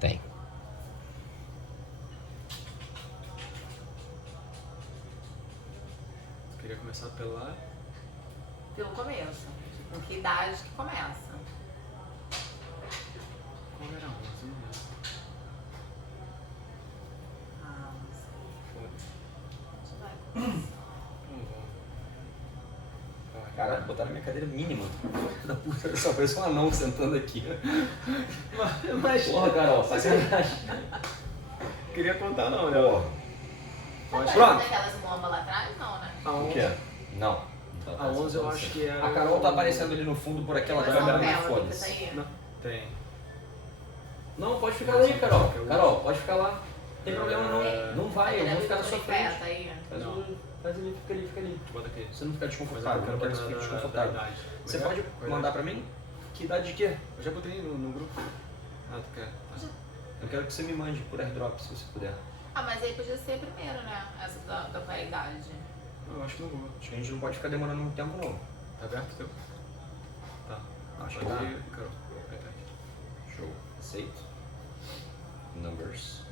Tem. Queria começar pelo começo. Com que idade que começa? Qual era a 11? Não lembro. Ah, não sei. Foda-se. A gente vai começar. Não vou. Vai. Caralho, botaram minha cadeira mínima. Da puta, eu só pareço um anão sentando aqui. Mas Porra, Carol, sacanagem. queria contar não, né? Porra. Tá Pronto. parecendo aquelas mombas lá atrás? Não, né? A O 11, quê? Não. Tá a 11 eu acho que era... A Carol tá aparecendo ali no fundo por aquela Tem uma câmera, mas pélvica, tá foda-se. aí? Não, tem. Não, pode ficar aí, Carol. Que eu Carol, pode ficar lá. Não tem problema não. Não vai, eu vou ficar na sua frente. Tá aí? Não. Faz ali, fica ali. Bota aqui. Você não ficar Mas eu desconfortável, eu não quero que você fique da desconfortável. idade. Você Mas pode qual mandar idade? pra mim? Que idade de quê? Eu já botei no grupo. Ah, tu quer? Tá. Eu quero que você me mande por airdrop, se você puder. Ah, mas aí podia ser primeiro, né? Essa da qual é a idade. Eu acho que não vou. Acho que a gente não pode ficar demorando muito tempo, não. Tá aberto o teu? Tá. Acho que Pode tá. ir, Carol. Repete. Show. Aceito. Numbers.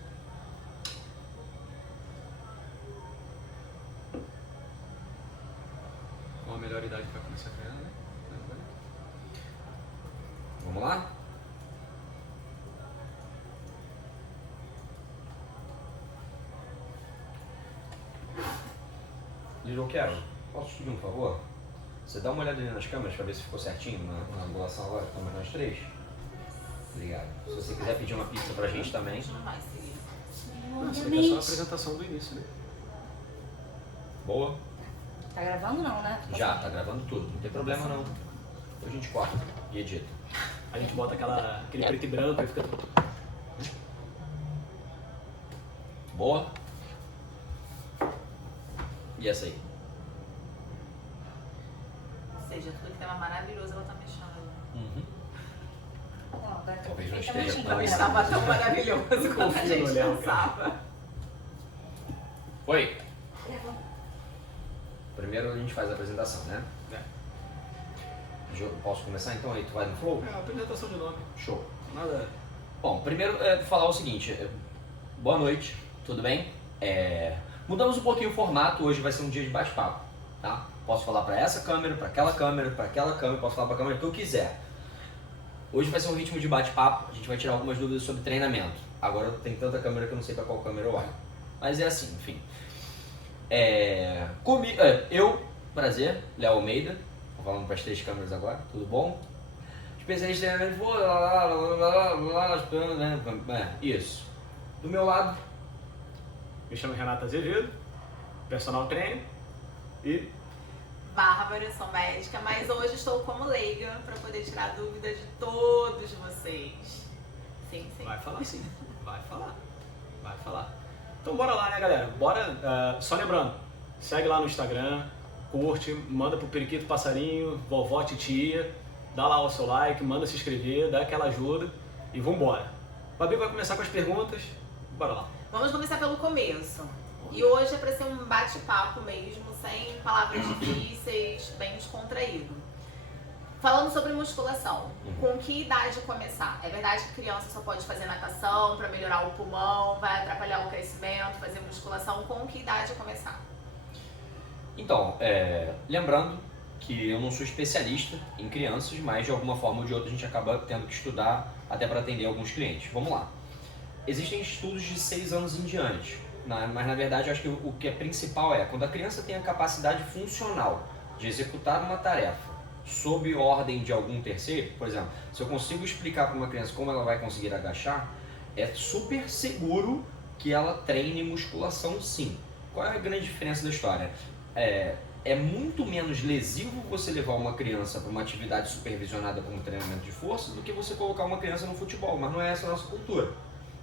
Qual a melhor idade pra começar a criar, né? Vamos lá? Little Carol, posso te pedir um favor? Você dá uma olhada ali nas câmeras pra ver se ficou certinho na angulação agora, estamos nós três? Obrigado. Se você quiser pedir uma pizza pra gente também. A gente não vai seguir. Não, isso aqui é só a apresentação do início, né? Boa? Tá gravando não, né? Já, tá gravando tudo, não tem problema não. Depois a gente corta e edita. A gente bota aquele preto e branco e fica... Boa? E essa aí? Ou seja, tudo que tava maravilhoso, ela tá mexendo. Uhum. Não, agora tá Talvez não perfeitamente esteja igual. tão- Estava tão maravilhoso quando a Confio gente no Léo, pensava. Oi. Gravando. Primeiro a gente faz a apresentação, né? É. Posso começar então? Aí tu vai no flow? É, a apresentação de nome. Show. Nada... Bom, primeiro falar o seguinte, boa noite, tudo bem? Mudamos um pouquinho o formato, hoje vai ser um dia de bate-papo, tá? Posso falar para essa câmera, para aquela câmera, posso falar para a câmera que eu quiser. Hoje vai ser um ritmo de bate-papo, a gente vai tirar algumas dúvidas sobre treinamento. Agora tem tanta câmera que eu não sei para qual câmera eu olho. Mas é assim, enfim. Eu, prazer, Léo Almeida, tô falando para as 3 câmeras agora, tudo bom? Especialista em treinamento, isso. Do meu lado, Me chamo Renata Azevedo, personal trainer e... Bárbara, sou médica, mas hoje estou como leiga para poder tirar dúvidas de todos vocês. Sim, sim. Vai falar sim, vai falar. Então bora lá, né, galera? Bora, só lembrando, segue lá no Instagram, curte, manda pro Periquito Passarinho, vovó, titia, dá lá o seu like, manda se inscrever, dá aquela ajuda e vambora. O Babi vai começar com as perguntas, bora lá. Vamos começar pelo começo. E hoje é para ser um bate-papo mesmo, sem palavras difíceis, bem descontraído. Falando sobre musculação, com que idade começar? É verdade que criança só pode fazer natação para melhorar o pulmão, vai atrapalhar o crescimento, fazer musculação, com que idade começar? então, lembrando que eu não sou especialista em crianças, mas de alguma forma ou de outra a gente acaba tendo que estudar até para atender alguns clientes. Vamos lá. Existem estudos de 6 anos em diante, mas na verdade eu acho que o que é principal é quando a criança tem a capacidade funcional de executar uma tarefa sob ordem de algum terceiro, por exemplo, se eu consigo explicar para uma criança como ela vai conseguir agachar, é super seguro que ela treine musculação sim. Qual é a grande diferença da história? É muito menos lesivo você levar uma criança para uma atividade supervisionada como treinamento de força do que você colocar uma criança no futebol, mas não é essa a nossa cultura.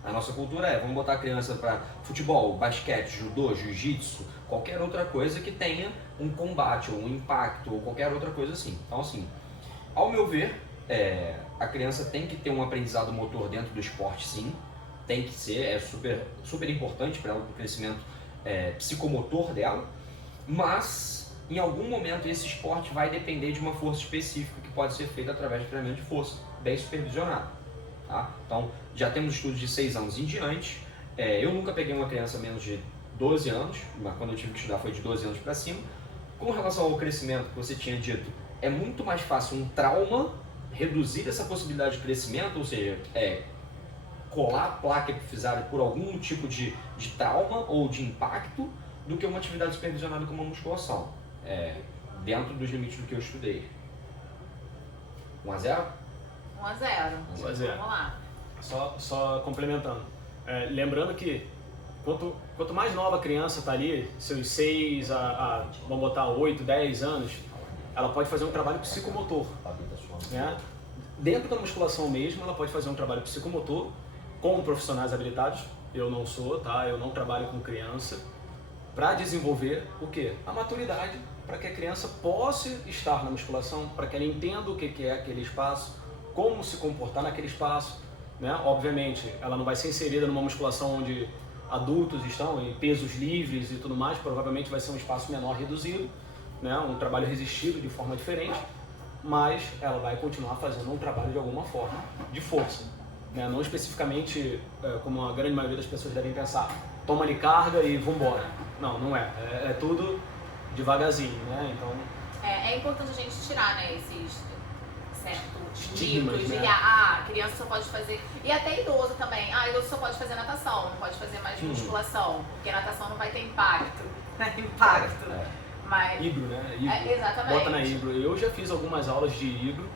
A nossa cultura vamos botar a criança para futebol, basquete, judô, jiu-jitsu, qualquer outra coisa que tenha um combate ou um impacto ou qualquer outra coisa assim. Então assim, ao meu ver, a criança tem que ter um aprendizado motor dentro do esporte sim, tem que ser, é super importante para ela, para o crescimento psicomotor dela, mas em algum momento esse esporte vai depender de uma força específica que pode ser feita através de treinamento de força, bem supervisionado. Tá? Então, já temos estudos de 6 anos em diante. Eu nunca peguei uma criança menos de 12 anos, mas quando eu tive que estudar foi de 12 anos para cima. Com relação ao crescimento que você tinha dito, é muito mais fácil um trauma reduzir essa possibilidade de crescimento, ou seja, colar a placa epifisiária por algum tipo de trauma ou de impacto, do que uma atividade supervisionada como a musculação, dentro dos limites do que eu estudei. 1 a 0? 1 a 0. 1 a 0. Vamos lá. Só complementando. Lembrando que quanto mais nova a criança está ali, seus 6 vamos botar 8, 10 anos, ela pode fazer um trabalho psicomotor. Né? Dentro da musculação mesmo, ela pode fazer um trabalho psicomotor com profissionais habilitados. Eu não sou, tá? Eu não trabalho com criança. Para desenvolver o quê? A maturidade, para que a criança possa estar na musculação, para que ela entenda o que é aquele espaço, como se comportar naquele espaço. Né? Obviamente, ela não vai ser inserida numa musculação onde adultos estão em pesos livres e tudo mais, provavelmente vai ser um espaço menor, reduzido, né? Um trabalho resistido de forma diferente, mas ela vai continuar fazendo um trabalho de alguma forma, de força. Né? Não especificamente como a grande maioria das pessoas devem pensar, toma ali carga e vambora. Não, não é. É tudo devagarzinho, né? Então... É importante a gente tirar, né, esses certos Estigmas, mitos de né? que a criança só pode fazer, e até idoso também, idoso só pode fazer natação, não pode fazer mais musculação, porque natação não vai ter impacto. Mas... Hibro, né? Hibro. Exatamente. Bota na hibro. Eu já fiz algumas aulas de hibro,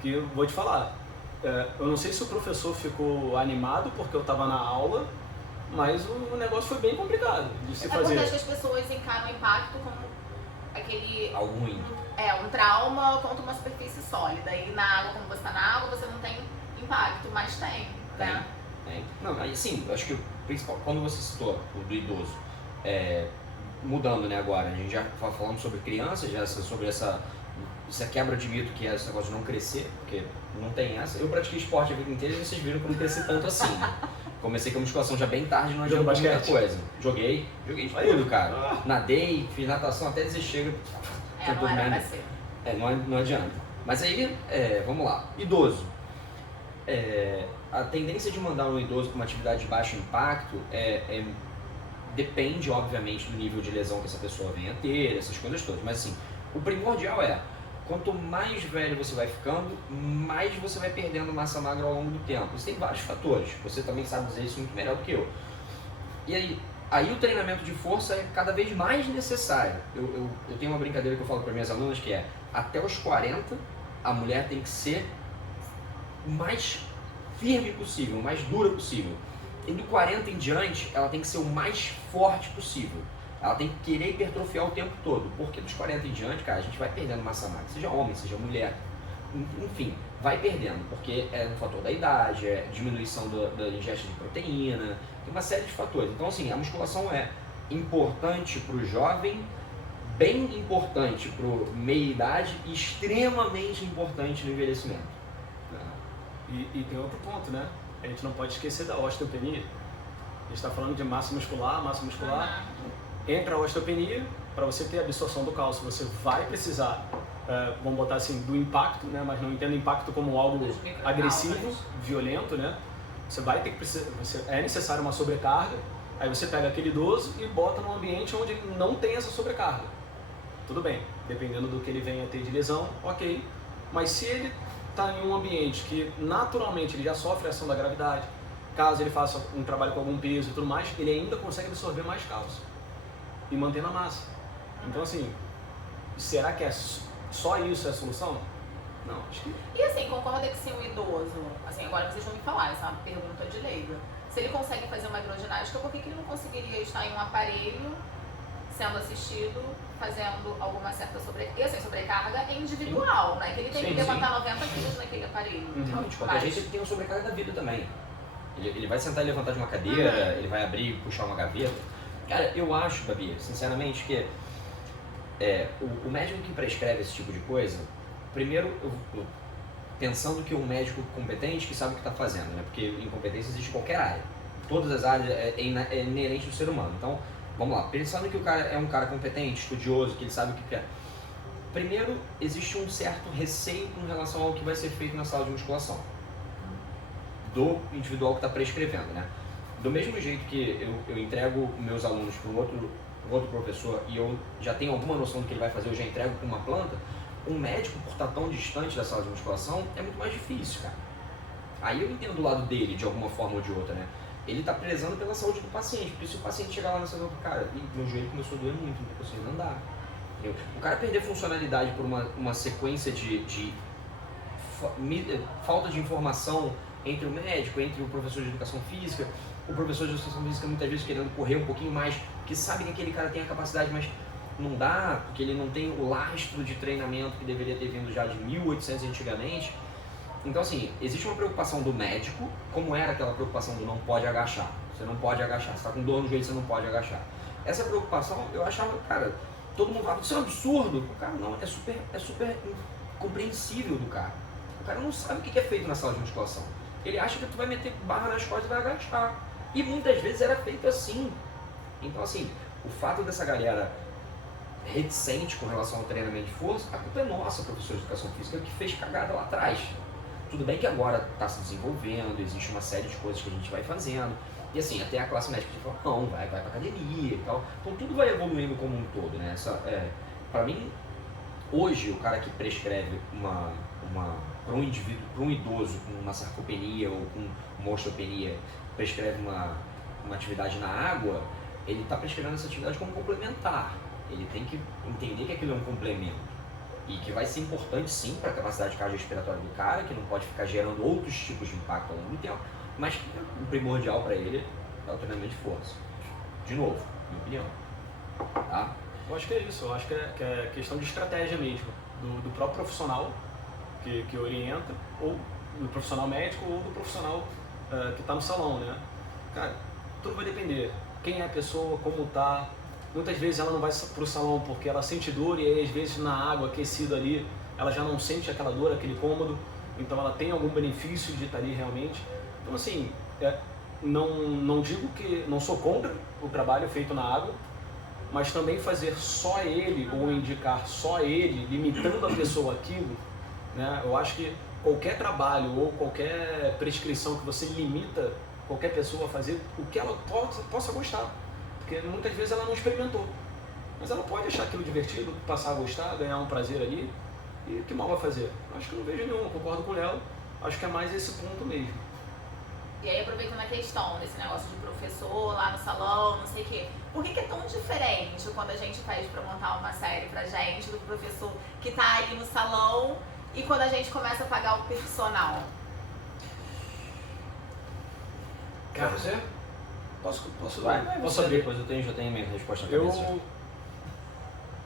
que eu vou te falar. Eu não sei se o professor ficou animado porque eu estava na aula, mas o negócio foi bem complicado de se fazer. Porque as pessoas encaram o impacto como aquele... Algo ruim. um trauma contra uma superfície sólida. E na água, quando você está na água, você não tem impacto, mas tem, né? Tem. Não, mas sim, eu acho que o principal, quando você citou o do idoso, mudando, né, agora, a gente já falando sobre crianças, sobre essa quebra de mito que é esse negócio de não crescer, porque não tem essa. Eu pratiquei esporte a vida inteira e vocês viram que eu não cresci tanto assim. Comecei com a musculação já bem tarde, não adiantou muita coisa. Joguei de tudo, cara. Nadei, fiz natação até dizer chega. Não era pra ser. Não adianta. Mas aí, vamos lá. Idoso. A tendência de mandar um idoso para uma atividade de baixo impacto depende, obviamente, do nível de lesão que essa pessoa venha a ter, essas coisas todas. Mas assim, o primordial quanto mais velho você vai ficando, mais você vai perdendo massa magra ao longo do tempo. Isso tem vários fatores, você também sabe dizer isso muito melhor do que eu. E aí o treinamento de força é cada vez mais necessário. Eu tenho uma brincadeira que eu falo para minhas alunas que até os 40, a mulher tem que ser o mais firme possível, o mais dura possível. E do 40 em diante, ela tem que ser o mais forte possível. Ela tem que querer hipertrofiar o tempo todo, porque dos 40 em diante, cara, a gente vai perdendo massa magra, seja homem, seja mulher, enfim, vai perdendo, porque é um fator da idade, diminuição da ingesta de proteína, tem uma série de fatores. Então, assim, a musculação é importante para o jovem, bem importante para o meia-idade e extremamente importante no envelhecimento. E tem outro ponto, né? A gente não pode esquecer da osteopenia. A gente está falando de massa muscular. Entra a osteopenia, para você ter a absorção do cálcio, você vai precisar, vamos botar assim, do impacto, né? Mas não entenda impacto como algo agressivo, violento, né? Você vai ter que é necessário uma sobrecarga, aí você pega aquele idoso e bota num ambiente onde ele não tem essa sobrecarga. Tudo bem, dependendo do que ele venha a ter de lesão, ok. Mas se ele está em um ambiente que naturalmente ele já sofre a ação da gravidade, caso ele faça um trabalho com algum peso e tudo mais, ele ainda consegue absorver mais cálcio e manter na massa. Então assim, será que só isso é a solução? Não, acho que... E assim, concorda que se um idoso, assim, agora vocês vão me falar, essa é uma pergunta de leiga, se ele consegue fazer uma hidroginástica, por que ele não conseguiria estar em um aparelho, sendo assistido, fazendo alguma certa sobrecarga individual, né? Que ele tem que levantar 90 quilos naquele aparelho. Não, de qualquer jeito ele tem uma sobrecarga da vida também. Ele vai sentar e levantar de uma cadeira, ele vai abrir e puxar uma gaveta. Cara, eu acho, Babi, sinceramente, que o médico que prescreve esse tipo de coisa, primeiro, pensando que um médico competente que sabe o que está fazendo, né? Porque incompetência existe em qualquer área. Todas as áreas é inerente do ser humano. Então, vamos lá, pensando que o cara é um cara competente, estudioso, que ele sabe o que quer. Primeiro, existe um certo receio com relação ao que vai ser feito na sala de musculação. do individual que está prescrevendo, né? Do mesmo jeito que eu entrego meus alunos para um outro professor e eu já tenho alguma noção do que ele vai fazer, eu já entrego com uma planta, um médico, por estar tão distante da sala de musculação, é muito mais difícil, cara. Aí eu entendo o lado dele, de alguma forma ou de outra, né? Ele tá prezando pela saúde do paciente, porque se o paciente chegar lá na sala do cara, meu joelho começou a doer muito, não tô conseguindo andar. Entendeu? O cara perder funcionalidade por uma sequência de falta de informação entre o médico, entre o professor de educação física, o professor de educação física muitas vezes querendo correr um pouquinho mais, que sabe que aquele cara tem a capacidade, mas não dá, porque ele não tem o lastro de treinamento que deveria ter vindo já de 1800 antigamente. Então assim, existe uma preocupação do médico, como era aquela preocupação do não pode agachar. Você não pode agachar, você está com dor no joelho, você não pode agachar. Essa preocupação, eu achava, cara, todo mundo fala, isso é um absurdo. O cara não, é super compreensível do cara. O cara não sabe o que é feito na sala de musculação. Ele acha que tu vai meter barra nas costas e vai agachar. E muitas vezes era feito assim. Então assim, o fato dessa galera reticente com relação ao treinamento de força, a culpa é nossa, professor de educação física, que fez cagada lá atrás. Tudo bem que agora está se desenvolvendo, existe uma série de coisas que a gente vai fazendo. E assim, até a classe médica que fala, não, vai pra academia e tal. Então tudo vai evoluindo como um todo, né? Pra mim, hoje, o cara que prescreve para um indivíduo, para um idoso com uma sarcopenia ou com uma osteopenia, prescreve uma atividade na água, ele está prescrevendo essa atividade como complementar. Ele tem que entender que aquilo é um complemento. E que vai ser importante sim para a capacidade cardiorrespiratória do cara, que não pode ficar gerando outros tipos de impacto ao longo do tempo, mas que o primordial para ele é o treinamento de força. De novo, minha opinião. Tá? Eu acho que é isso, eu acho que é questão de estratégia mesmo, do próprio profissional que orienta, ou do profissional médico, ou do profissional que está no salão, né? Cara, tudo vai depender. Quem é a pessoa, como está. Muitas vezes ela não vai para o salão porque ela sente dor e aí, às vezes na água aquecida ali ela já não sente aquela dor, aquele cômodo, então ela tem algum benefício de estar ali realmente. Então assim, não digo que não sou contra o trabalho feito na água, mas também fazer só ele ou indicar só ele, limitando a pessoa aquilo, né? Eu acho que qualquer trabalho ou qualquer prescrição que você limita qualquer pessoa a fazer o que ela possa gostar. Porque muitas vezes ela não experimentou, mas ela pode achar aquilo divertido, passar a gostar, ganhar um prazer ali, e que mal vai fazer? Acho que não vejo nenhum, concordo com ela, acho que é mais esse ponto mesmo. E aí, aproveitando a questão desse negócio de professor lá no salão, não sei o quê, por que é tão diferente quando a gente faz pra montar uma série pra gente, do professor que tá ali no salão e quando a gente começa a pagar o personal? Cara, você? Posso Posso abrir, depois já tenho a minha resposta na cabeça.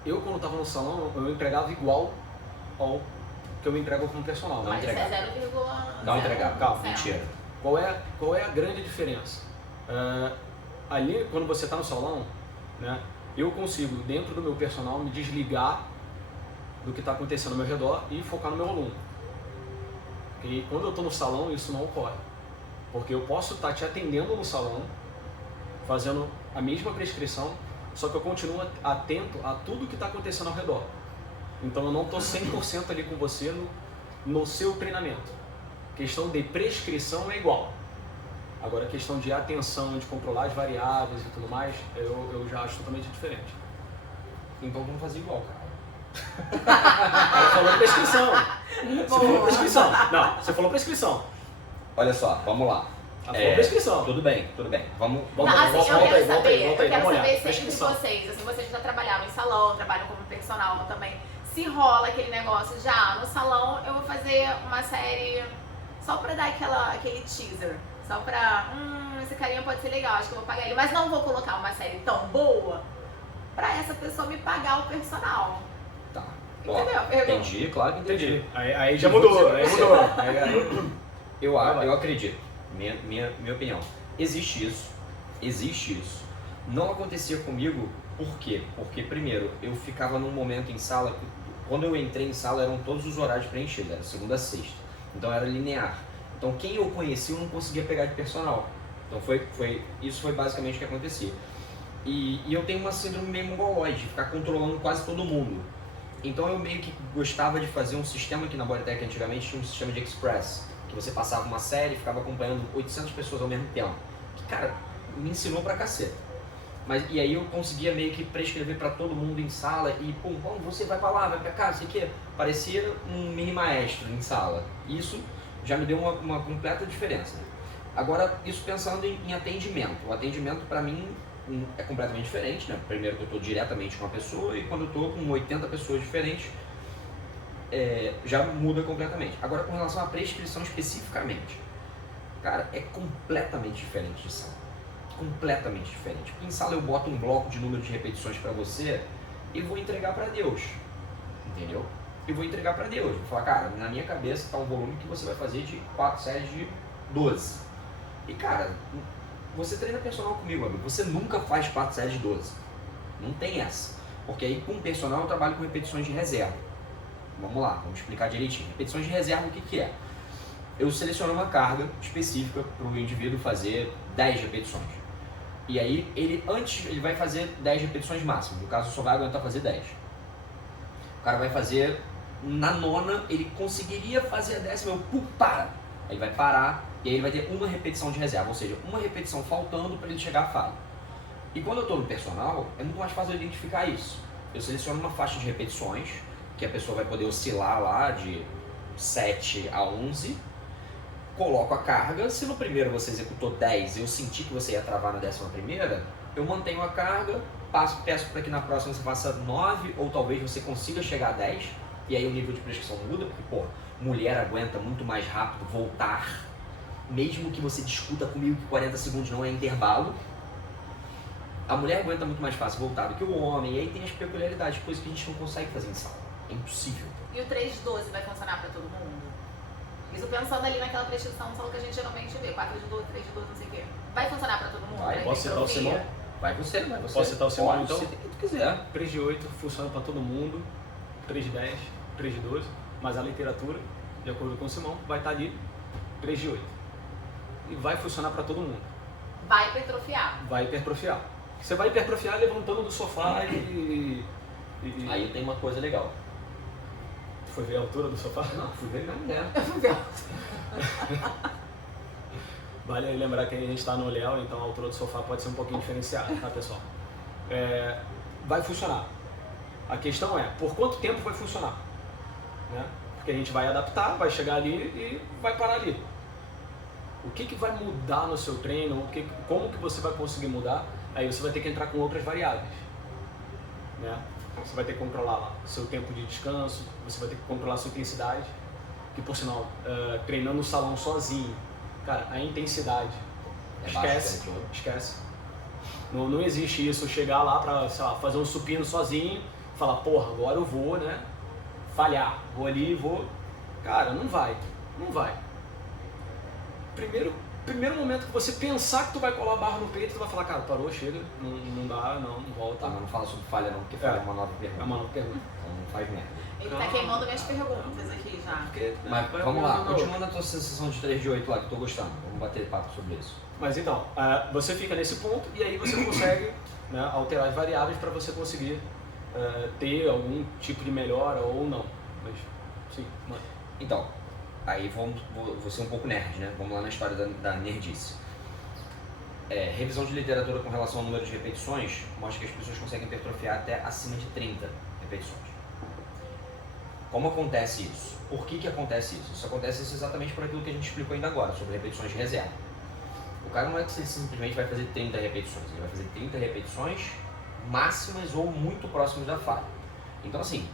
Eu quando estava no salão, eu entregava igual ao que eu me entrego como personal. Não Mas isso entregava. é 0,0. Não entregava, calma, mentira. Qual é a grande diferença? Ali, quando você está no salão, né, eu consigo, dentro do meu personal, me desligar do que está acontecendo ao meu redor e focar no meu aluno. E quando eu estou no salão, isso não ocorre. Porque eu posso estar te atendendo no salão, fazendo a mesma prescrição, só que eu continuo atento a tudo que está acontecendo ao redor. Então eu não estou 100% ali com você no seu treinamento. Questão de prescrição é igual. Agora a questão de atenção, de controlar as variáveis e tudo mais, eu já acho totalmente diferente. Então vamos fazer igual, cara. Ela falou prescrição. Você falou prescrição. Não, você falou prescrição. Olha só, vamos lá. Ela falou prescrição. Tudo bem. Vamos Não, assim, eu volta quero aí, saber, volta aí, eu quero vamos olhar. saber se entre Prescrição. vocês, assim, vocês já trabalharam em salão, trabalham como personal também, se rola aquele negócio já no salão, eu vou fazer uma série só pra dar aquele teaser, só pra, esse carinha pode ser legal, acho que eu vou pagar ele, mas não vou colocar uma série tão boa pra essa pessoa me pagar o personal. Tá. Entendeu? Entendi, claro que entendi. Aí já mudou, aí mudou. Eu acredito, minha opinião, existe isso. Não acontecia comigo, por quê? Porque primeiro, eu ficava num momento em sala, quando eu entrei em sala eram todos os horários preenchidos, era segunda a sexta, então era linear. Então quem eu conhecia eu não conseguia pegar de personal, então isso foi basicamente o que acontecia. E eu tenho uma síndrome meio mongoloide, de ficar controlando quase todo mundo. Então eu meio que gostava de fazer um sistema que na Bodytech antigamente tinha um sistema de Express, que você passava uma série e ficava acompanhando 800 pessoas ao mesmo tempo. Que, cara, me ensinou pra caceta. E aí eu conseguia meio que prescrever pra todo mundo em sala e, pum, você vai pra lá, vai pra cá, não sei o quê. Parecia um mini maestro em sala. Isso já me deu uma completa diferença. Agora, isso pensando em atendimento. O atendimento pra mim é completamente diferente, né? Primeiro que eu tô diretamente com uma pessoa e quando eu tô com 80 pessoas diferentes, já muda completamente. Agora, com relação à prescrição especificamente, cara, é completamente diferente de sala. Completamente diferente. Porque em sala eu boto um bloco de número de repetições para você e vou entregar para Deus. Entendeu? Eu vou entregar para Deus. Vou falar, cara, na minha cabeça tá um volume que você vai fazer de 4 séries de 12. E, cara, você treina personal comigo, amigo. Você nunca faz 4 séries de 12. Não tem essa. Porque aí com personal eu trabalho com repetições de reserva. Vamos lá, vamos explicar direitinho. Repetições de reserva, o que é? Eu seleciono uma carga específica para o indivíduo fazer 10 repetições. E aí, ele vai fazer 10 repetições máximas. No caso, só vai aguentar fazer 10. O cara vai fazer, na nona, ele conseguiria fazer a 10ª, para. Aí vai parar e aí ele vai ter uma repetição de reserva, ou seja, uma repetição faltando para ele chegar à falha. E quando eu estou no personal, é muito mais fácil eu identificar isso. Eu seleciono uma faixa de repetições, que a pessoa vai poder oscilar lá de 7 a 11, coloco a carga. Se no primeiro você executou 10 e eu senti que você ia travar na 11ª, eu mantenho a carga, peço para que na próxima você faça 9, ou talvez você consiga chegar a 10, e aí o nível de prescrição muda, porque, pô, mulher aguenta muito mais rápido voltar, mesmo que você discuta comigo que 40 segundos não é intervalo. A mulher aguenta muito mais fácil voltar do que o homem, e aí tem as peculiaridades, coisas que a gente não consegue fazer em sala. É impossível. E o 3 de 12 vai funcionar para todo mundo? Isso pensando ali naquela prescrição só que a gente geralmente vê, 4 de 12, 3 de 12, não sei o quê. Vai funcionar para todo mundo? Vai. Pra Posso citar o hipertrofia? Simão? Vai você. Posso citar o Simão, então? Você tem que tu quiser. 3 de 8 funciona para todo mundo, 3 de 10, 3 de 12, mas a literatura, de acordo com o Simão, vai estar ali 3 de 8. E vai funcionar para todo mundo. Vai hipertrofiar. Vai hipertrofiar. Você vai hipertrofiar levantando do sofá e... Aí tem uma coisa legal. Tu foi ver a altura do sofá? Não, fui ver minha mulher. Vale aí lembrar que a gente está no Léo, então a altura do sofá pode ser um pouquinho diferenciada, tá, pessoal? Vai funcionar. A questão é, por quanto tempo vai funcionar? Né? Porque a gente vai adaptar, vai chegar ali e vai parar ali. O que vai mudar no seu treino? Como que você vai conseguir mudar? Aí você vai ter que entrar com outras variáveis. Né? Você vai ter que controlar lá seu tempo de descanso, você vai ter que controlar a sua intensidade, que por sinal, treinando no salão sozinho, cara, a intensidade, esquece. Não existe isso, chegar lá pra, sei lá, fazer um supino sozinho, falar, porra, agora eu vou, né, falhar, vou ali e vou... Cara, não vai. Primeiro momento que você pensar que tu vai colar a barra no peito, tu vai falar, cara, parou, chega, não dá, não volta. Tá, mas não fala sobre falha não, porque falha é uma nova pergunta. É uma nova pergunta. Então não faz merda. Ele tá queimando minhas perguntas aqui já. Mas vamos lá, continuando a tua sensação de 3 de 8 lá, que eu tô gostando. Vamos bater papo sobre isso. Mas então, você fica nesse ponto e aí você consegue, né, alterar as variáveis para você conseguir ter algum tipo de melhora ou não. Mas, sim, mano. Então, aí vou ser um pouco nerd, né? Vamos lá na história da nerdice. Revisão de literatura com relação ao número de repetições mostra que as pessoas conseguem hipertrofiar até acima de 30 repetições. Como acontece isso? Por que acontece isso? Isso acontece exatamente por aquilo que a gente explicou ainda agora, sobre repetições de reserva. O cara não é que ele simplesmente vai fazer 30 repetições, ele vai fazer 30 repetições máximas ou muito próximas da falha. Então assim,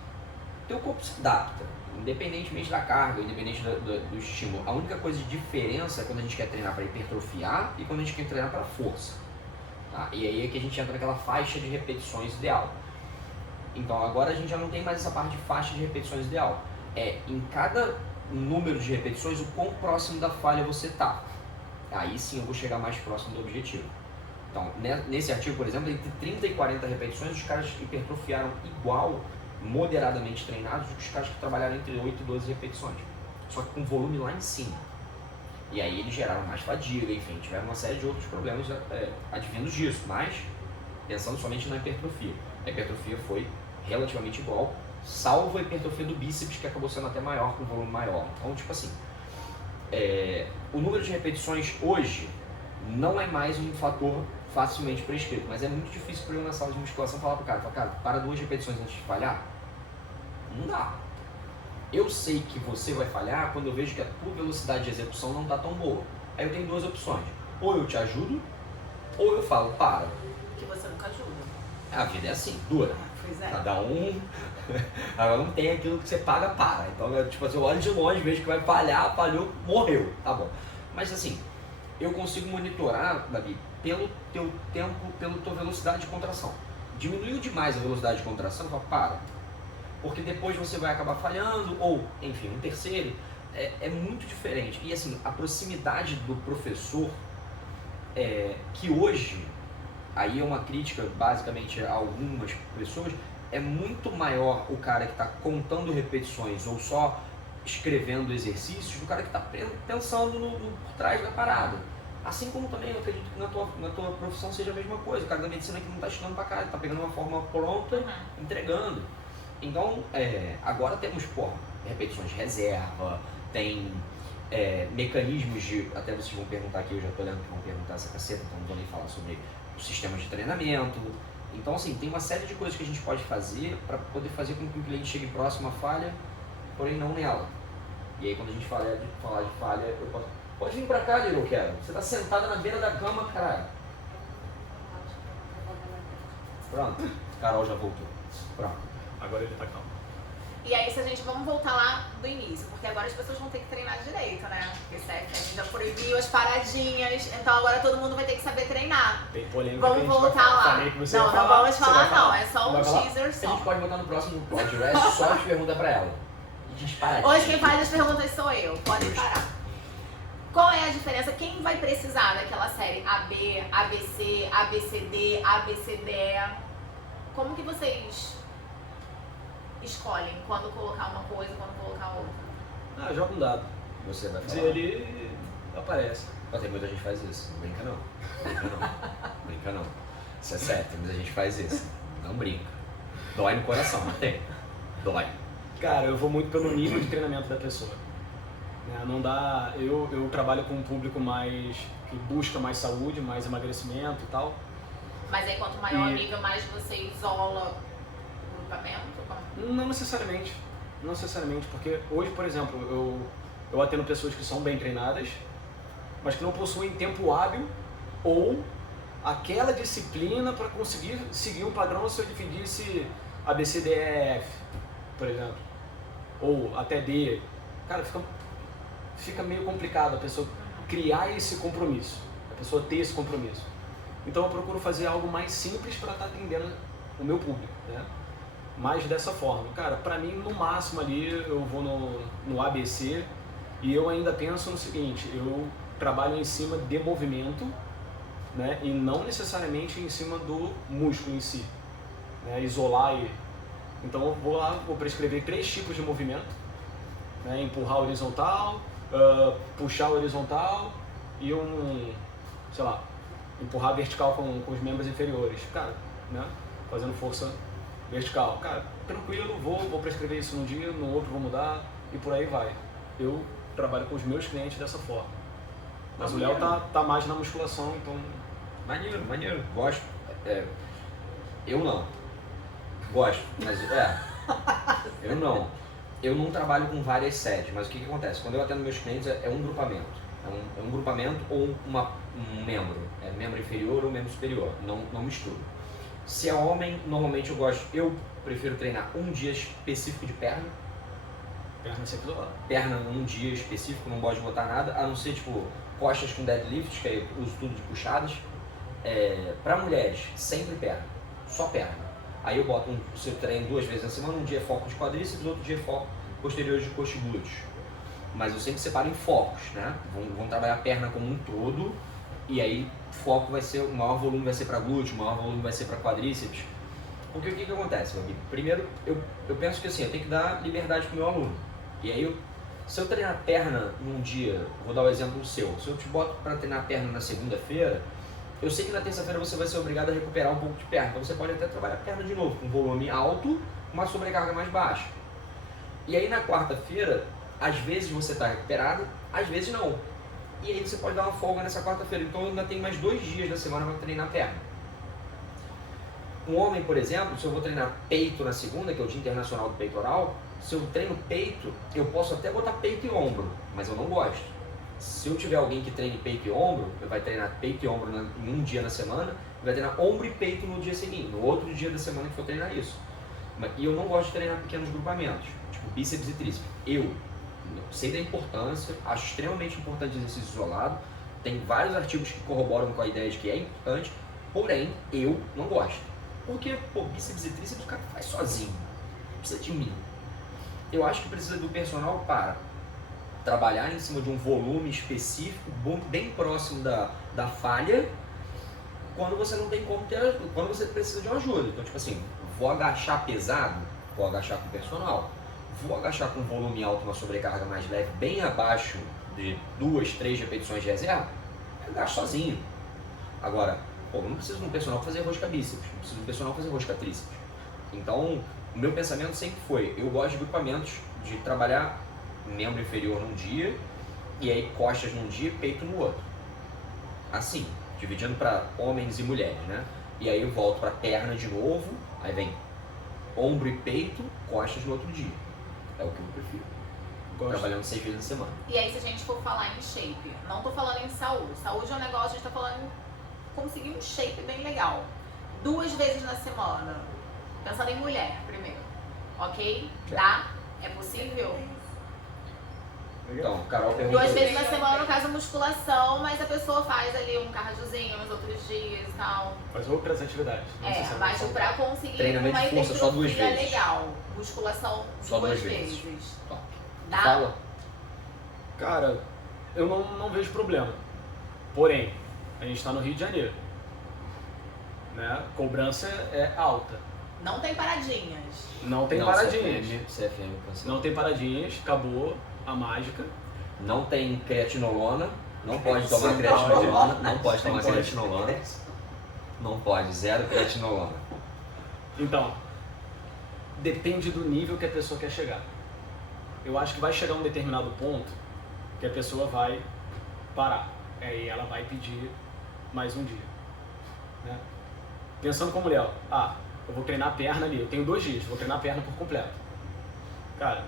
teu corpo se adapta, independentemente da carga, independente do estímulo. A única coisa de diferença é quando a gente quer treinar para hipertrofiar e quando a gente quer treinar para força. Tá? E aí é que a gente entra naquela faixa de repetições ideal. Então agora a gente já não tem mais essa parte de faixa de repetições ideal. Em cada número de repetições, o quão próximo da falha você está. Aí sim eu vou chegar mais próximo do objetivo. Então, nesse artigo, por exemplo, entre 30 e 40 repetições, os caras hipertrofiaram igual, moderadamente treinados, do que os caras que trabalharam entre 8 e 12 repetições. Só que com volume lá em cima. E aí eles geraram mais fadiga, enfim, tiveram uma série de outros problemas advindos disso, mas pensando somente na hipertrofia. A hipertrofia foi relativamente igual, salvo a hipertrofia do bíceps, que acabou sendo até maior, com volume maior. Então, tipo assim, o número de repetições hoje não é mais um fator facilmente prescrito, mas é muito difícil para eu na sala de musculação falar pro cara, para 2 repetições antes de falhar. Não dá. Eu sei que você vai falhar quando eu vejo que a tua velocidade de execução não está tão boa. Aí eu tenho 2 opções. Ou eu te ajudo, ou eu falo, para. Que você nunca ajuda. A vida é assim, dura. Pois é. Cada um não tem aquilo que você paga para. Então, tipo assim, eu olho de longe, vejo que vai falhar, falhou, morreu. Tá bom. Mas assim, eu consigo monitorar, Davi, pelo teu tempo, pela tua velocidade de contração. Diminuiu demais a velocidade de contração, eu falo, para. Porque depois você vai acabar falhando, ou, enfim, um terceiro. É muito diferente. E assim, a proximidade do professor, que hoje, aí é uma crítica basicamente a algumas pessoas, é muito maior o cara que está contando repetições ou só escrevendo exercícios do cara que está pensando por trás da parada. Assim como também eu acredito que na tua profissão seja a mesma coisa. O cara da medicina que não está estudando pra caralho, está pegando uma forma pronta, entregando. Então, agora temos, repetições de reserva, tem mecanismos de... Até vocês vão perguntar aqui, eu já estou olhando que vão perguntar essa caceta, então não vou nem falar sobre o sistema de treinamento. Então, assim, tem uma série de coisas que a gente pode fazer para poder fazer com que o cliente chegue próximo à falha, porém não nela. E aí, quando a gente falar de falha, eu posso... Pode vir pra cá, Lilo, eu quero. Você tá sentada na beira da cama, caralho. Pronto. Carol já voltou. Pronto. Agora ele tá calmo. E aí, se a gente, vamos voltar lá do início, porque agora as pessoas vão ter que treinar direito, né? Porque certo, a gente já proibiu as paradinhas, então agora todo mundo vai ter que saber treinar. Tem polêmica Vamos que a gente voltar vai lá. falar. Falei que você Não, vai não falar. vamos Você falar, vai não, é só Vai um falar? teaser A só. gente pode botar no próximo podcast só as perguntas pra ela. E disparadinha. Hoje quem faz as perguntas sou eu, podem parar. Qual é a diferença? Quem vai precisar daquela série AB, ABC, ABCD, ABCD? Como que vocês escolhem quando colocar uma coisa e quando colocar outra? Joga um dado. Você vai Se falar. ele aparece. Mas tem muita gente que faz isso. Não brinca não. Brinca não. Brinca não. Isso é sério, tem muita gente que faz isso. Não brinca. Dói no coração, mas tem. Dói. Cara, eu vou muito pelo nível de treinamento da pessoa. Não dá... Eu trabalho com um público mais... que busca mais saúde, mais emagrecimento e tal. Mas aí quanto maior o nível, mais você isola o grupamento? Como? Não necessariamente. Não necessariamente, porque hoje, por exemplo, eu atendo pessoas que são bem treinadas, mas que não possuem tempo hábil ou aquela disciplina para conseguir seguir um padrão se eu dividisse ABCDEF, por exemplo, ou até D. Cara, fica meio complicado a pessoa criar esse compromisso, a pessoa ter esse compromisso. Então eu procuro fazer algo mais simples para estar atendendo o meu público, né? Mais dessa forma. Cara, para mim, no máximo ali, eu vou no ABC e eu ainda penso no seguinte, eu trabalho em cima de movimento, né? E não necessariamente em cima do músculo em si, né? Isolar ele. Então eu vou lá, vou prescrever 3 tipos de movimento, né? Empurrar horizontal, puxar horizontal e sei lá, empurrar vertical com os membros inferiores, cara, né? Fazendo força vertical. Cara, tranquilo, vou prescrever isso num dia, no outro vou mudar e por aí vai. Eu trabalho com os meus clientes dessa forma. Mas o Léo tá mais na musculação, então... Maneiro, maneiro. Gosto. Eu não. Gosto, mas eu não. Eu não trabalho com várias séries, mas o que acontece? Quando eu atendo meus clientes é um grupamento. É um grupamento ou um membro. É membro inferior ou membro superior. Não misturo. Se é homem, normalmente eu prefiro treinar um dia específico de perna. Perna sempre isolada. Perna um dia específico, não gosto de botar nada, a não ser tipo costas com deadlift, que aí eu uso tudo de puxadas. Para mulheres, sempre perna, só perna. Aí eu boto eu treino 2 vezes na semana, um dia é foco de quadríceps, outro dia é foco posterior de coxa e glúteos. Mas eu sempre separo em focos, né? Vão trabalhar a perna como um todo, e aí foco vai ser, o maior volume vai ser para glúteo, o maior volume vai ser para quadríceps. Porque o que acontece, meu amigo? Primeiro, eu penso que assim, eu tenho que dar liberdade pro meu aluno. E aí, se eu treinar perna num dia, vou dar o exemplo seu, se eu te boto para treinar perna na segunda-feira, eu sei que na terça-feira você vai ser obrigado a recuperar um pouco de perna, então você pode até trabalhar perna de novo, com volume alto, uma sobrecarga mais baixa. E aí na quarta-feira, às vezes você está recuperado, Às vezes não. E aí você pode dar uma folga nessa quarta-feira. Então eu ainda tenho mais 2 dias da semana para treinar perna. Um homem, por exemplo, se eu vou treinar peito na segunda, que é o Dia Internacional do Peitoral, se eu treino peito, eu posso até botar peito e ombro, mas eu não gosto. Se eu tiver alguém que treine peito e ombro, vai treinar peito e ombro em um dia na semana, vai treinar ombro e peito no dia seguinte, no outro dia da semana que for treinar isso. E eu não gosto de treinar pequenos grupamentos, tipo bíceps e tríceps. Eu sei da importância, acho extremamente importante exercício isolado, tem vários artigos que corroboram com a ideia de que é importante, porém, eu não gosto. Porque, pô, bíceps e tríceps o cara faz sozinho, não precisa de mim. Eu acho que precisa do personal para trabalhar em cima de um volume específico, bem próximo da falha, quando você não tem como ter, quando você precisa de uma ajuda. Então, tipo assim, vou agachar pesado, vou agachar com o personal. Vou agachar com volume alto, uma sobrecarga mais leve, bem abaixo de 2, 3 repetições de reserva, eu agacho sozinho. Agora, pô, eu não preciso de um personal para fazer rosca bíceps, não preciso de um personal para fazer rosca tríceps. Então, o meu pensamento sempre foi, eu gosto de grupamentos de trabalhar membro inferior num dia, e aí costas num dia e peito no outro. Assim, dividindo para homens e mulheres, né? E aí eu volto para perna de novo, aí vem ombro e peito, costas no outro dia. É o que eu prefiro. Trabalhando 6 vezes na semana. E aí, se a gente for falar em shape, não tô falando em saúde. Saúde é um negócio, a gente tá falando em conseguir um shape bem legal. 2 vezes na semana. Pensando em mulher primeiro. Ok? Dá? É possível? Então, Carol perguntou. 2 vezes na semana, no caso, musculação, mas a pessoa faz ali um cardiozinho nos outros dias e tal. Faz outras atividades. Mas pra conseguir treinamento uma de força só 2 hipertrofia vezes. legal. Musculação Só 2 2 vezes. vezes. Dá? Fala. Cara, eu não vejo problema. Porém, a gente está no Rio de Janeiro. Né? Cobrança é alta. Não tem paradinhas. Não tem paradinhas. CFM, cancelado. Não tem paradinhas, acabou a mágica. Não tem creatinolona, não pode tomar Sim, creatinolona, pode. não pode tomar Pode. creatinolona. Não pode, 0 creatinolona. Então, depende do nível que a pessoa quer chegar. Eu acho que vai chegar um determinado ponto que a pessoa vai parar. Aí ela vai pedir mais um dia. Né? Pensando como Léo, eu vou treinar a perna ali, eu tenho 2 dias, vou treinar a perna por completo. Cara,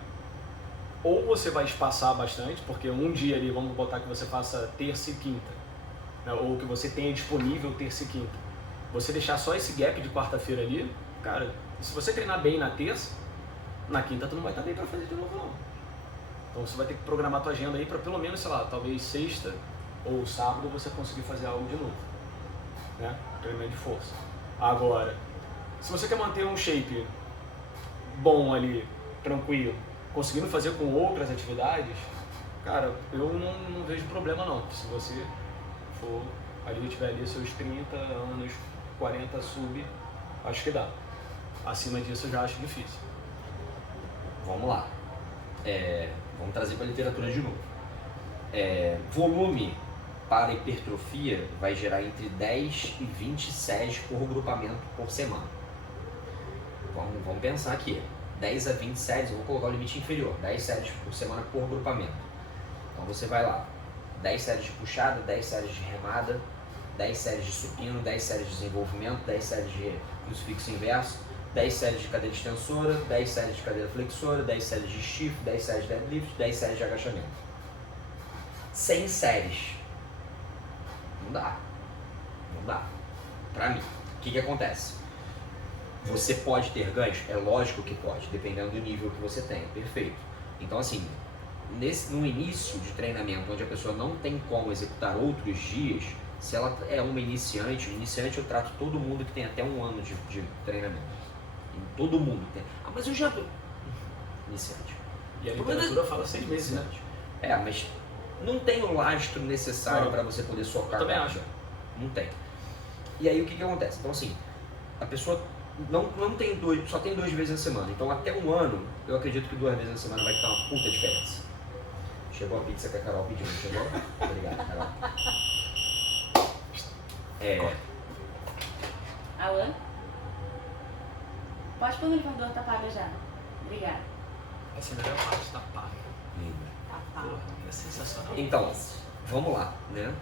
ou você vai espaçar bastante, porque um dia ali, vamos botar que você faça terça e quinta, né? Ou que você tenha disponível terça e quinta. Você deixar só esse gap de quarta-feira ali, cara, se você treinar bem na terça, na quinta tu não vai estar bem para fazer de novo não. Então você vai ter que programar a tua agenda aí para pelo menos, sei lá, talvez sexta ou sábado você conseguir fazer algo de novo, né? Treinamento de força. Agora, se você quer manter um shape bom ali, tranquilo, conseguindo fazer com outras atividades, cara, eu não vejo problema não. Se você for ali, tiver ali seus 30 anos, 40 sub, acho que dá. Acima disso eu já acho difícil. Vamos lá. Vamos trazer para a literatura de novo. Volume para hipertrofia vai gerar entre 10 e 20 séries por grupamento por semana. Vamos pensar aqui. 10 a 20 séries, eu vou colocar o limite inferior. 10 séries por semana por grupamento. Então você vai lá. 10 séries de puxada, 10 séries de remada, 10 séries de supino, 10 séries de desenvolvimento, 10 séries de crucifixo inverso, 10 séries de cadeira extensora, 10 séries de cadeira flexora, 10 séries de stiff, 10 séries de deadlift, 10 séries de agachamento. 100 séries. Não dá. Não dá. Pra mim. O que acontece? Você pode ter ganhos? É lógico que pode, dependendo do nível que você tem. Perfeito. Então, assim, no início de treinamento, onde a pessoa não tem como executar outros dias, se ela é uma iniciante eu trato todo mundo que tem até 1 ano de treinamento. Todo mundo tem. Mas eu já... Iniciante. E a literatura fala 6 meses, né? Mas não tem o lastro necessário para você poder socar. Eu também acho. Não tem. E aí o que acontece? Então, assim, a pessoa não tem só tem 2 vezes na semana. Então, até 1 ano, eu acredito que 2 vezes na semana vai estar uma puta diferença. Chegou a pizza que a Carol pediu, não chegou? Obrigado, Carol. Alan? Pode pôr no elevador, tá paga já. Obrigada. Essa é a melhor parte, tá paga. Linda. Tá Tá. Porra, é sensacional. Então, vamos lá, né?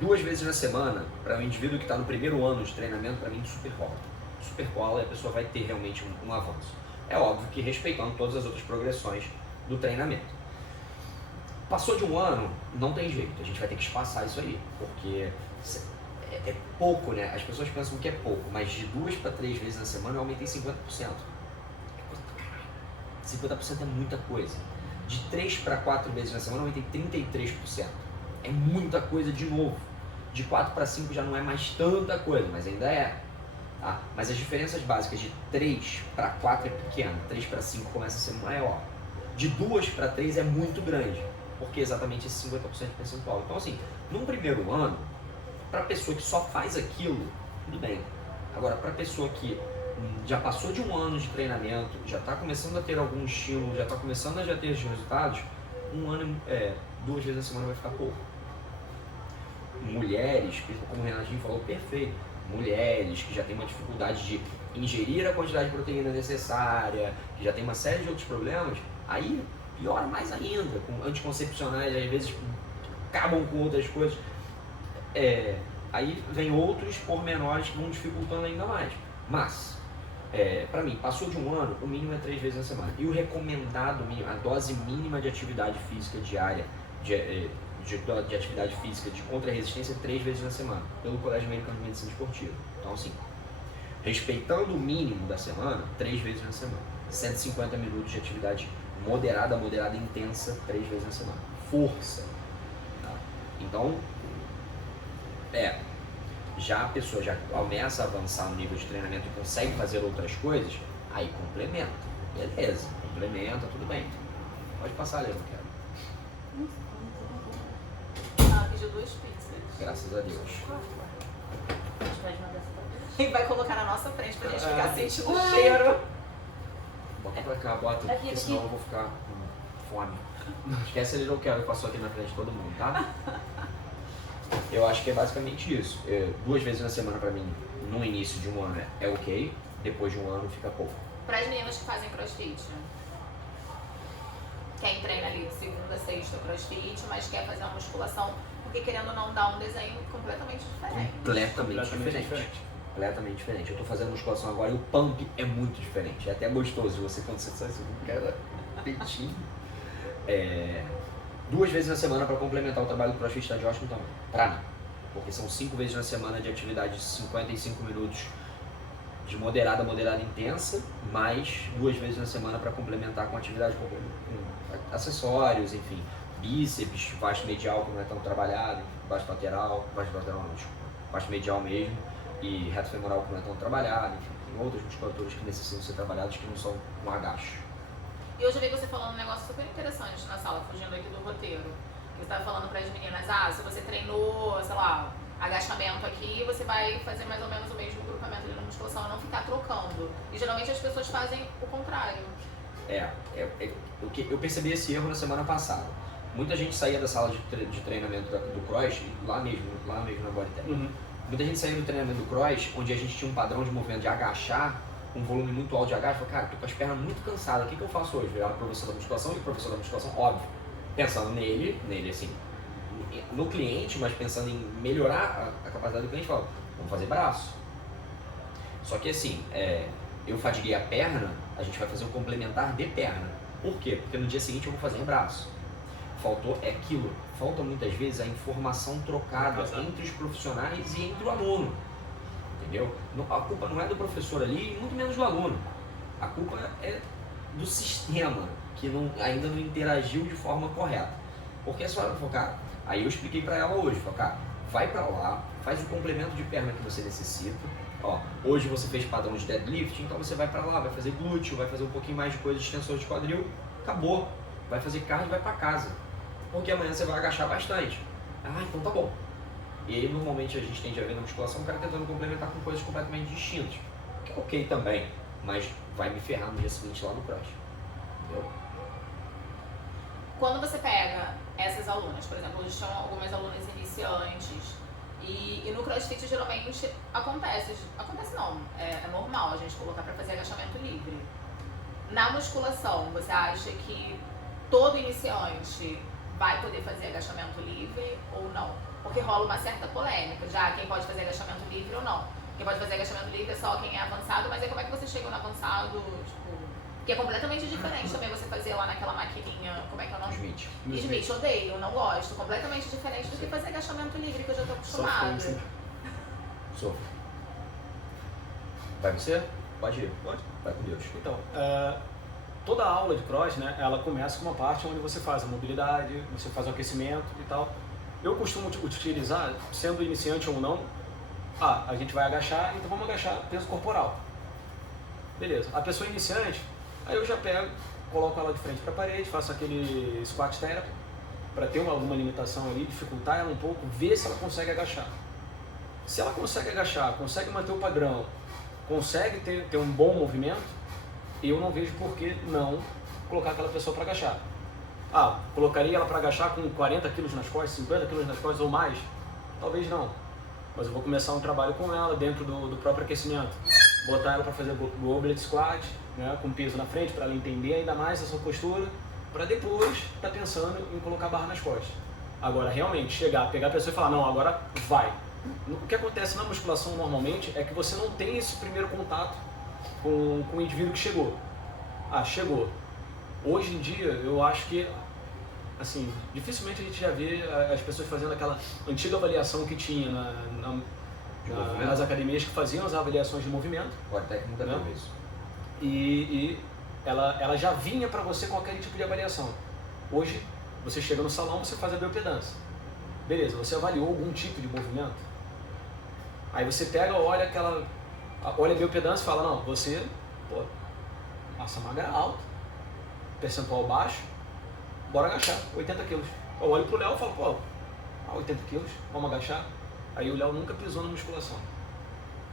2 vezes na semana, para um indivíduo que está no primeiro ano de treinamento, para mim, super cola. Super cola e a pessoa vai ter realmente um avanço. É óbvio que respeitando todas as outras progressões do treinamento. Passou de um ano, não tem jeito, a gente vai ter que espaçar isso aí, porque é pouco, né? As pessoas pensam que é pouco, mas de 2 para 3 vezes na semana eu aumentei 50%. É coisa pra caralho. 50% é muita coisa. De 3 para 4 vezes na semana eu aumentei 33%. É muita coisa de novo. De 4 para 5 já não é mais tanta coisa, mas ainda é. Tá? Mas as diferenças básicas de 3 para 4 é pequena, 3 para 5 começa a ser maior. De 2 para 3 é muito grande, porque é exatamente esse 50% percentual. Então assim, num primeiro ano, para a pessoa que só faz aquilo, tudo bem. Agora, para a pessoa que já passou de um ano de treinamento, já está começando a ter algum estímulo, já está começando a já ter os resultados, um ano, 2 vezes na semana vai ficar pouco. Mulheres, como o Renatinho falou, perfeito. Mulheres que já têm uma dificuldade de ingerir a quantidade de proteína necessária, que já tem uma série de outros problemas, aí piora mais ainda, com anticoncepcionais, às vezes acabam com outras coisas. Aí vem outros pormenores que vão dificultando ainda mais. Mas, para mim, passou de um ano, o mínimo é 3 vezes na semana. E o recomendado mínimo, a dose mínima de atividade física diária, de atividade física de contra-resistência 3 vezes na semana, pelo Colégio Americano de Medicina Esportiva. Então, assim, respeitando o mínimo da semana, 3 vezes na semana. 150 minutos de atividade moderada intensa, 3 vezes na semana. Força. Tá? Então, já a pessoa já começa a avançar no nível de treinamento e consegue fazer outras coisas, aí complementa. Beleza, complementa, tudo bem. Pode passar, Leandro, quero. Ela pediu 2 pizzas. Graças a Deus. A gente pode mandar essa pra E vai colocar na nossa frente pra gente ficar sentindo o cheiro. Bota pra cá, bota, Aqui, porque aqui. senão eu vou ficar com fome. Esquece ele, não quero, que passou aqui na frente de todo mundo, tá? Eu acho que é basicamente isso. 2 vezes na semana pra mim, no início de um ano é ok, depois de um ano fica pouco. Para as meninas que fazem crossfit, quem treina ali de segunda a sexta crossfit, mas quer fazer uma musculação, porque querendo ou não dá um desenho completamente diferente. Completamente diferente. Completamente diferente. Eu tô fazendo musculação agora e o pump é muito diferente. É até gostoso de você quando você sai assim, cara, peitinho. 2 vezes na semana para complementar o trabalho do crossfit está de ótimo também, pra mim. Porque são 5 vezes na semana de atividade de 55 minutos de moderada intensa, mais 2 vezes na semana para complementar com atividade com acessórios, enfim, bíceps, vasto medial que não é tão trabalhado, vasto lateral não, desculpa, vasto medial mesmo, e reto femoral que não é tão trabalhado, enfim, tem outras musculaturas que necessitam ser trabalhadas que não são um agacho. E hoje eu vi você falando um negócio super interessante na sala, fugindo aqui do roteiro. Você estava falando para as meninas, se você treinou, sei lá, agachamento aqui, você vai fazer mais ou menos o mesmo grupamento ali na musculação e não ficar trocando. E geralmente as pessoas fazem o contrário. Eu percebi esse erro na semana passada. Muita gente saía da sala de treinamento do cross, lá mesmo na Bodytech. Muita gente saía do treinamento do cross, onde a gente tinha um padrão de movimento de agachar, um volume muito alto de agacho. Falei, cara, tô com as pernas muito cansadas, o que eu faço hoje? Virar professor da musculação, e professor da musculação, óbvio, pensando nele assim, no cliente, mas pensando em melhorar a capacidade do cliente, fala, vamos fazer braço. Só que assim, eu fadiguei a perna, a gente vai fazer um complementar de perna. Por quê? Porque no dia seguinte eu vou fazer braço. Faltou aquilo. Falta muitas vezes a informação trocada entre os profissionais e entre o aluno. Entendeu? A culpa não é do professor ali, e muito menos do aluno. A culpa é do sistema, que ainda não interagiu de forma correta. Porque a senhora falou, cara, aí eu expliquei pra ela hoje, falei, cara, vai pra lá, faz o complemento de perna que você necessita. Hoje você fez padrão de deadlift, então você vai pra lá, vai fazer glúteo, vai fazer um pouquinho mais de coisa de extensor de quadril, acabou. Vai fazer cardio e vai pra casa. Porque amanhã você vai agachar bastante. Então tá bom. E aí normalmente a gente tende a ver na musculação o cara tentando complementar com coisas completamente distintas. Que é ok também, mas vai me ferrar no dia seguinte lá no cross. Entendeu? Quando você pega essas alunas, por exemplo, hoje tinham algumas alunas iniciantes, e no crossfit geralmente acontece não, é normal a gente colocar para fazer agachamento livre. Na musculação, você acha que todo iniciante vai poder fazer agachamento livre ou não? Porque rola uma certa polêmica, já quem pode fazer agachamento livre ou não. Quem pode fazer agachamento livre é só quem é avançado, mas aí como é que você chega no avançado, tipo... Que é completamente diferente também você fazer lá naquela maquininha, como é que é o nome? Smith. Smith, odeio, não gosto. Completamente diferente do que fazer agachamento livre, que eu já tô acostumada. Sofra. Vai você? Pode ir. Pode. Vai com Deus. Então, toda aula de cross, né, ela começa com uma parte onde você faz a mobilidade, você faz o aquecimento e tal. Eu costumo utilizar, sendo iniciante ou não, a gente vai agachar, então vamos agachar peso corporal. Beleza. A pessoa iniciante, aí eu já pego, coloco ela de frente para a parede, faço aquele squat therapy, para ter alguma limitação ali, dificultar ela um pouco, ver se ela consegue agachar. Se ela consegue agachar, consegue manter o padrão, consegue ter um bom movimento, eu não vejo por que não colocar aquela pessoa para agachar. Colocaria ela para agachar com 40 quilos nas costas, 50 quilos nas costas ou mais? Talvez não. Mas eu vou começar um trabalho com ela dentro do próprio aquecimento. Botar ela para fazer goblet squat, né, com peso na frente, para ela entender ainda mais essa postura, para depois estar pensando em colocar a barra nas costas. Agora, realmente, chegar, pegar a pessoa e falar, não, agora vai. O que acontece na musculação normalmente é que você não tem esse primeiro contato com o indivíduo que chegou. Chegou. Hoje em dia, eu acho que, assim, dificilmente a gente já vê as pessoas fazendo aquela antiga avaliação que tinha nas academias que faziam as avaliações de movimento. O técnico né? também isso. E ela já vinha para você com aquele tipo de avaliação. Hoje, você chega no salão, você faz a biopedância. Beleza, você avaliou algum tipo de movimento? Aí você pega, olha a biopedância e fala, não, você, massa magra alta, percentual baixo, bora agachar, 80 quilos. Eu olho pro Léo e falo, 80 quilos, vamos agachar. Aí o Léo nunca pisou na musculação.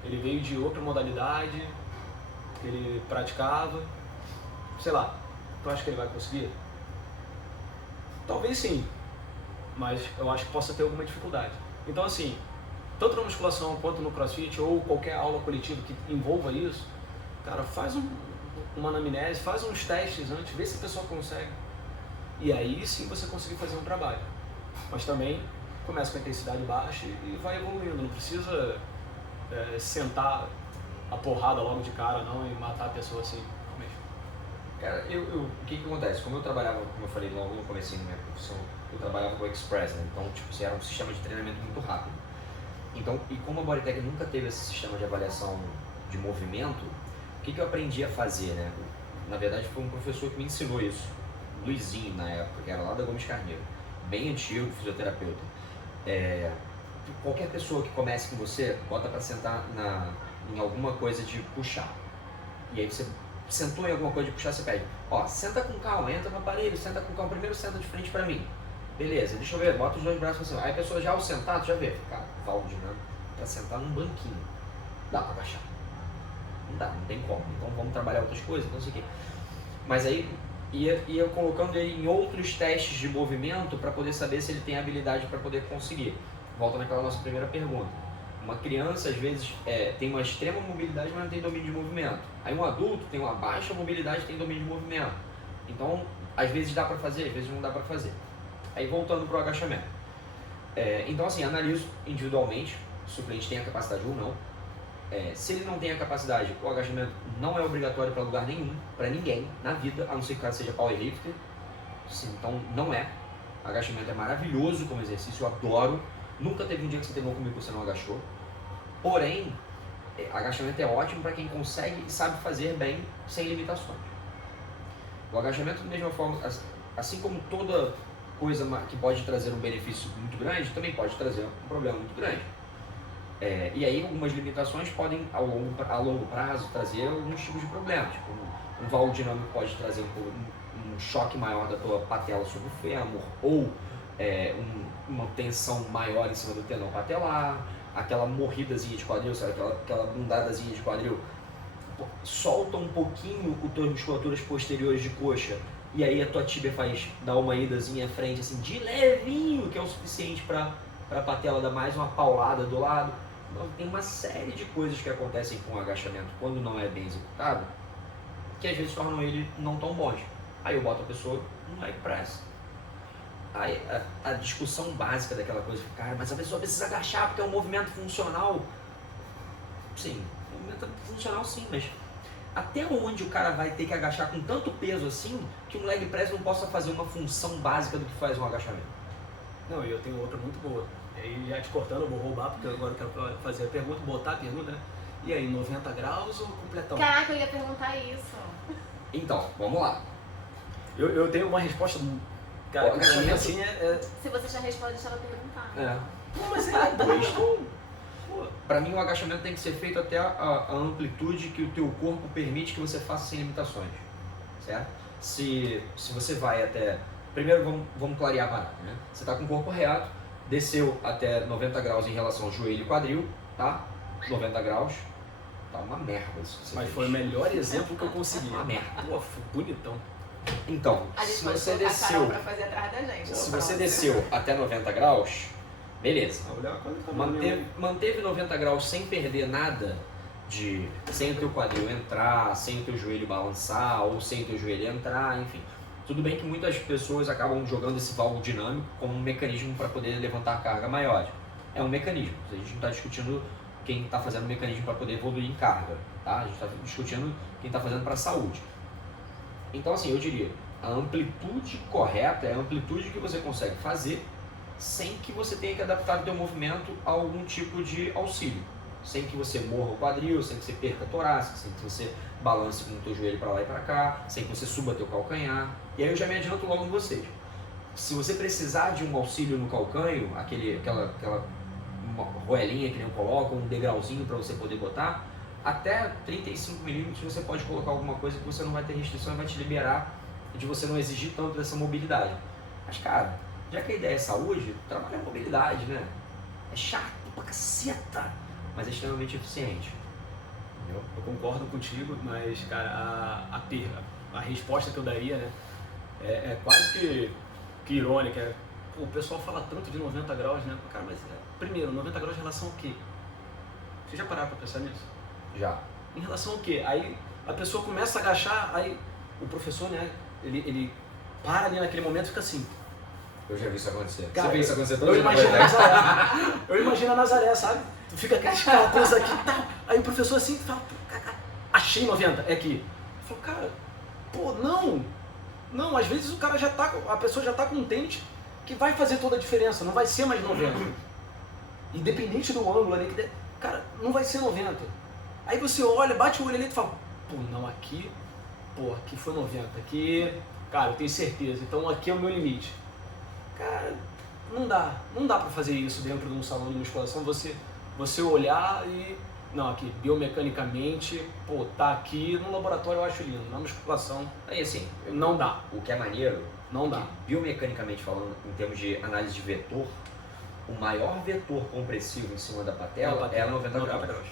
Ele veio de outra modalidade, que ele praticava, sei lá, tu acha que ele vai conseguir? Talvez sim, mas eu acho que possa ter alguma dificuldade. Então assim, tanto na musculação quanto no crossfit ou qualquer aula coletiva que envolva isso, cara, faz uma anamnese, faz uns testes antes, vê se a pessoa consegue. E aí sim você conseguir fazer um trabalho. Mas também começa com a intensidade baixa e vai evoluindo, não precisa sentar a porrada logo de cara não e matar a pessoa assim mesmo. Cara, o que acontece? Como eu trabalhava, como eu falei logo no começo da minha profissão, eu trabalhava com o Express, né? Então tipo, era um sistema de treinamento muito rápido. Então, e como a Bodytech nunca teve esse sistema de avaliação de movimento, o que eu aprendi a fazer, né? Na verdade foi um professor que me ensinou isso, Luizinho na época, que era lá da Gomes Carneiro, bem antigo, fisioterapeuta. Qualquer pessoa que comece com você, bota para sentar em alguma coisa de puxar. E aí você sentou em alguma coisa de puxar, você pede, senta com calma, entra no aparelho, senta com calma, primeiro senta de frente para mim. Beleza, deixa eu ver, bota os dois braços assim. Aí a pessoa já ao sentado, já vê, cara, Valde, né? Pra sentar num banquinho. Dá pra agachar? Não dá, não tem como. Então vamos trabalhar outras coisas, não sei o quê. Mas aí ia colocando ele em outros testes de movimento para poder saber se ele tem habilidade para poder conseguir. Volta naquela nossa primeira pergunta. Uma criança, às vezes, tem uma extrema mobilidade, mas não tem domínio de movimento. Aí um adulto tem uma baixa mobilidade e tem domínio de movimento. Então, às vezes dá para fazer, às vezes não dá para fazer. Aí voltando para o agachamento. Então assim, analiso individualmente se o cliente tem a capacidade ou não. Se ele não tem a capacidade, o agachamento não é obrigatório para lugar nenhum, para ninguém, na vida, a não ser que o cara seja powerlifter. Então não é. Agachamento é maravilhoso como exercício, eu adoro. Nunca teve um dia que você treinou comigo que você não agachou. Porém, agachamento é ótimo para quem consegue e sabe fazer bem, sem limitações. O agachamento, da mesma forma, assim como toda coisa que pode trazer um benefício muito grande, também pode trazer um problema muito grande. E aí algumas limitações podem, a longo prazo, trazer alguns tipos de problemas. Tipo, um valo dinâmico pode trazer um choque maior da tua patela sobre o fêmur, ou uma tensão maior em cima do tendão patelar, aquela morridazinha de quadril, sabe? Aquela bundadazinha de quadril, solta um pouquinho as tuas musculaturas posteriores de coxa, e aí a tua tíbia dá uma idazinha à frente, assim, de levinho, que é o suficiente para a patela dar mais uma paulada do lado. Então, tem uma série de coisas que acontecem com o agachamento quando não é bem executado, que às vezes tornam ele não tão bons. Aí eu boto a pessoa no leg press. a discussão básica daquela coisa, cara, mas a pessoa precisa agachar porque é um movimento funcional. Sim, movimento funcional sim, mas até onde o cara vai ter que agachar com tanto peso assim que um leg press não possa fazer uma função básica do que faz um agachamento? Não, e eu tenho outra muito boa. E aí, já te cortando, eu vou roubar, porque agora eu quero fazer a pergunta, botar a pergunta, né? E aí, 90 graus ou completão? Caraca, eu ia perguntar isso. Então, vamos lá. Eu tenho uma resposta, cara, que pra mim, assim, Se você já responde, deixa ela perguntar. Pô, mas é dois, pô. Pra mim, o agachamento tem que ser feito até a amplitude que o teu corpo permite que você faça sem limitações, certo? Se você vai até... Primeiro, vamos clarear a parada, né? Você tá com o corpo reto, desceu até 90 graus em relação ao joelho e quadril, tá? 90 graus, tá uma merda isso que você Mas fez. foi o melhor exemplo que eu consegui. Uma merda. Pô, foi bonitão. Então, A gente se pode você colocar a Carol desceu, pra fazer atrás da gente. se você desceu até 90 graus, beleza. Manteve. Manteve 90 graus sem perder nada, sem o teu quadril entrar, sem o teu joelho balançar ou sem o teu joelho entrar, enfim. Tudo bem que muitas pessoas acabam jogando esse valgo dinâmico como um mecanismo para poder levantar carga maior. É um mecanismo, a gente não está discutindo quem está fazendo o mecanismo para poder evoluir em carga, tá? A gente está discutindo quem está fazendo para a saúde. Então assim, eu diria, a amplitude correta é a amplitude que você consegue fazer sem que você tenha que adaptar o teu movimento a algum tipo de auxílio. Sem que você morra o quadril, sem que você perca a torácica, sem que você balance com o teu joelho para lá e para cá, sem que você suba teu calcanhar. E aí eu já me adianto logo em vocês. Se você precisar de um auxílio no calcanho, aquela roelinha que nem eu coloco, um degrauzinho para você poder botar, até 35 milímetros você pode colocar alguma coisa que você não vai ter restrição e vai te liberar de você não exigir tanto dessa mobilidade. Mas cara, já que a ideia é saúde, trabalha a mobilidade, né? É chato pra caceta, mas é extremamente eficiente. Entendeu? Eu concordo contigo, mas, cara, a resposta que eu daria, né, é quase que irônica. Pô, o pessoal fala tanto de 90 graus, né? Cara, mas, primeiro, 90 graus em relação ao quê? Vocês já pararam pra pensar nisso? Já. Em relação ao quê? Aí a pessoa começa a agachar, aí o professor, né, ele para ali naquele momento e fica assim. Eu já vi isso acontecer. Cara, você vê isso acontecer todo Eu dia, imagino na a verdade. Nazaré. Eu imagino a Nazaré, sabe? Tu fica aqueles cartões aqui e tal. Aí o professor assim fala, achei 90, é aqui. Eu falo, cara, pô, não, às vezes a pessoa já tá com um tênis que vai fazer toda a diferença, não vai ser mais 90. Independente do ângulo ali, cara, não vai ser 90. Aí você olha, bate o olho ali e fala, pô, não, aqui foi 90, aqui, cara, eu tenho certeza, então aqui é o meu limite. Cara, não dá pra fazer isso dentro de um salão de musculação, você olhar e, não, aqui, biomecanicamente, pô, tá aqui, no laboratório eu acho lindo, na musculação, Aí assim, não dá, o que é maneiro, não é dá. que, biomecanicamente falando, em termos de análise de vetor, o maior vetor compressivo em cima da patela é a 90 graus.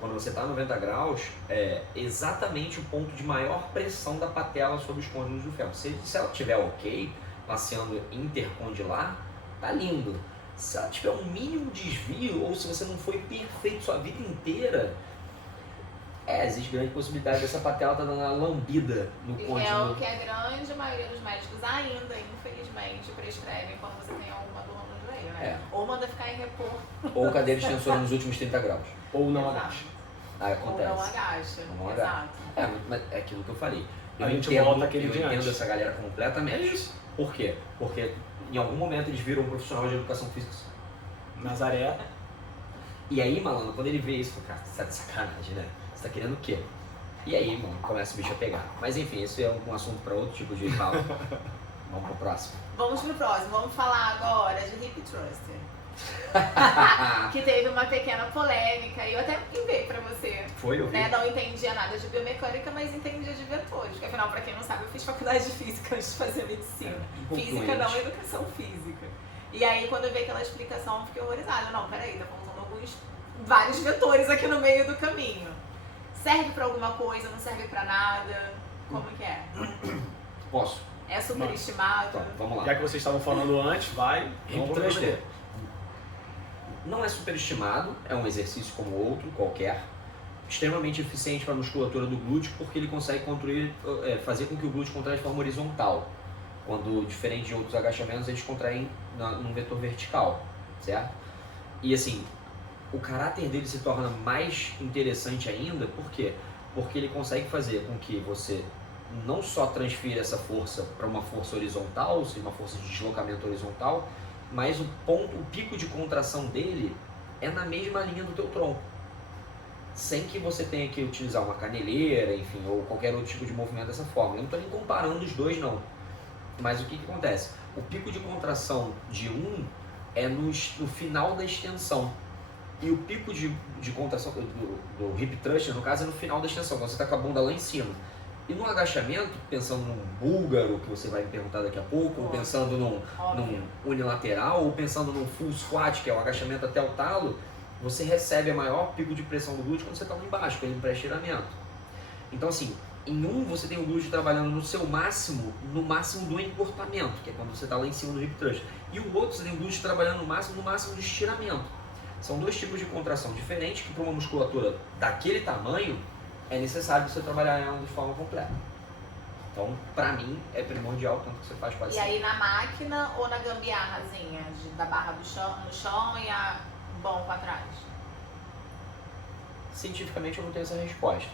Quando você está a 90 graus, é exatamente o ponto de maior pressão da patela sobre os côndilos do fémur. Se ela estiver ok, passeando intercondilar, tá lindo. Se ela tiver um mínimo desvio, ou se você não foi perfeito sua vida inteira, existe grande possibilidade dessa patela estar dando uma lambida no É côndilo. o que a grande maioria dos médicos ainda, infelizmente, prescrevem quando você tem alguma dor no joelho, né? Ou manda ficar em repor, Ou cadeira extensora nos últimos 30 graus. Ou não Exato. agacha. Aí acontece. ou não agacha. Não agacha. Exato. Mas é aquilo que eu falei. Eu A gente entendo, volta aquele eu de entendo antes. essa galera completamente. É isso. Por quê? Porque em algum momento eles viram um profissional de educação física. Nazaré, E aí, malandro, quando ele vê isso, fala, cara, você tá de sacanagem, né? Você tá querendo o quê? E aí, mano, começa o bicho a pegar. Mas enfim, isso é um assunto para outro tipo de papo. Vamos pro próximo. Vamos pro próximo. Vamos falar agora de hip thruster. Que teve uma pequena polêmica e eu até enviei pra você. Foi, eu vi. Né? Não entendia nada de biomecânica, mas entendia de vetores. Porque afinal, pra quem não sabe, eu fiz faculdade de física antes de fazer medicina. Física não, educação física. E aí, quando eu vi aquela explicação, eu fiquei horrorizada. Não, peraí, tá faltando vários vetores aqui no meio do caminho. Serve pra alguma coisa, não serve pra nada? Como que é? Posso? É superestimado? Então, vamos lá. já que vocês estavam falando antes, vai, vamos Hip thruster proceder. não é superestimado, é um exercício como outro, qualquer, extremamente eficiente para a musculatura do glúteo, porque ele consegue fazer com que o glúteo contraia de forma horizontal. quando, diferente de outros agachamentos, eles contraem num vetor vertical, certo? E assim, o caráter dele se torna mais interessante ainda, por quê? Porque ele consegue fazer com que você não só transfira essa força para uma força horizontal, ou seja, uma força de deslocamento horizontal, mas o pico de contração dele é na mesma linha do teu tronco, sem que você tenha que utilizar uma caneleira, enfim, ou qualquer outro tipo de movimento dessa forma. Eu não estou nem comparando os dois, não. Mas o que acontece? O pico de contração de um é no final da extensão. E o pico de contração do hip thruster, no caso, é no final da extensão, quando você está com a bunda lá em cima. E no agachamento, pensando num búlgaro, que você vai me perguntar daqui a pouco, ou pensando num unilateral, ou pensando num full squat, que é o agachamento até o talo, você recebe a maior pico de pressão do glúteo quando você está lá embaixo, quando ele pré-estiramento. Então assim, em um você tem o glúteo trabalhando no seu máximo, no máximo do encurtamento, que é quando você está lá em cima do hip thrust. E o outro você tem o glúteo trabalhando no máximo do estiramento. São dois tipos de contração diferentes que para uma musculatura daquele tamanho é necessário você trabalhar ela de forma completa. Então, pra mim, é primordial, tanto que você faz quase E aí na máquina ou na gambiarrazinha, da barra no chão e a banco atrás? Cientificamente eu não tenho essa resposta.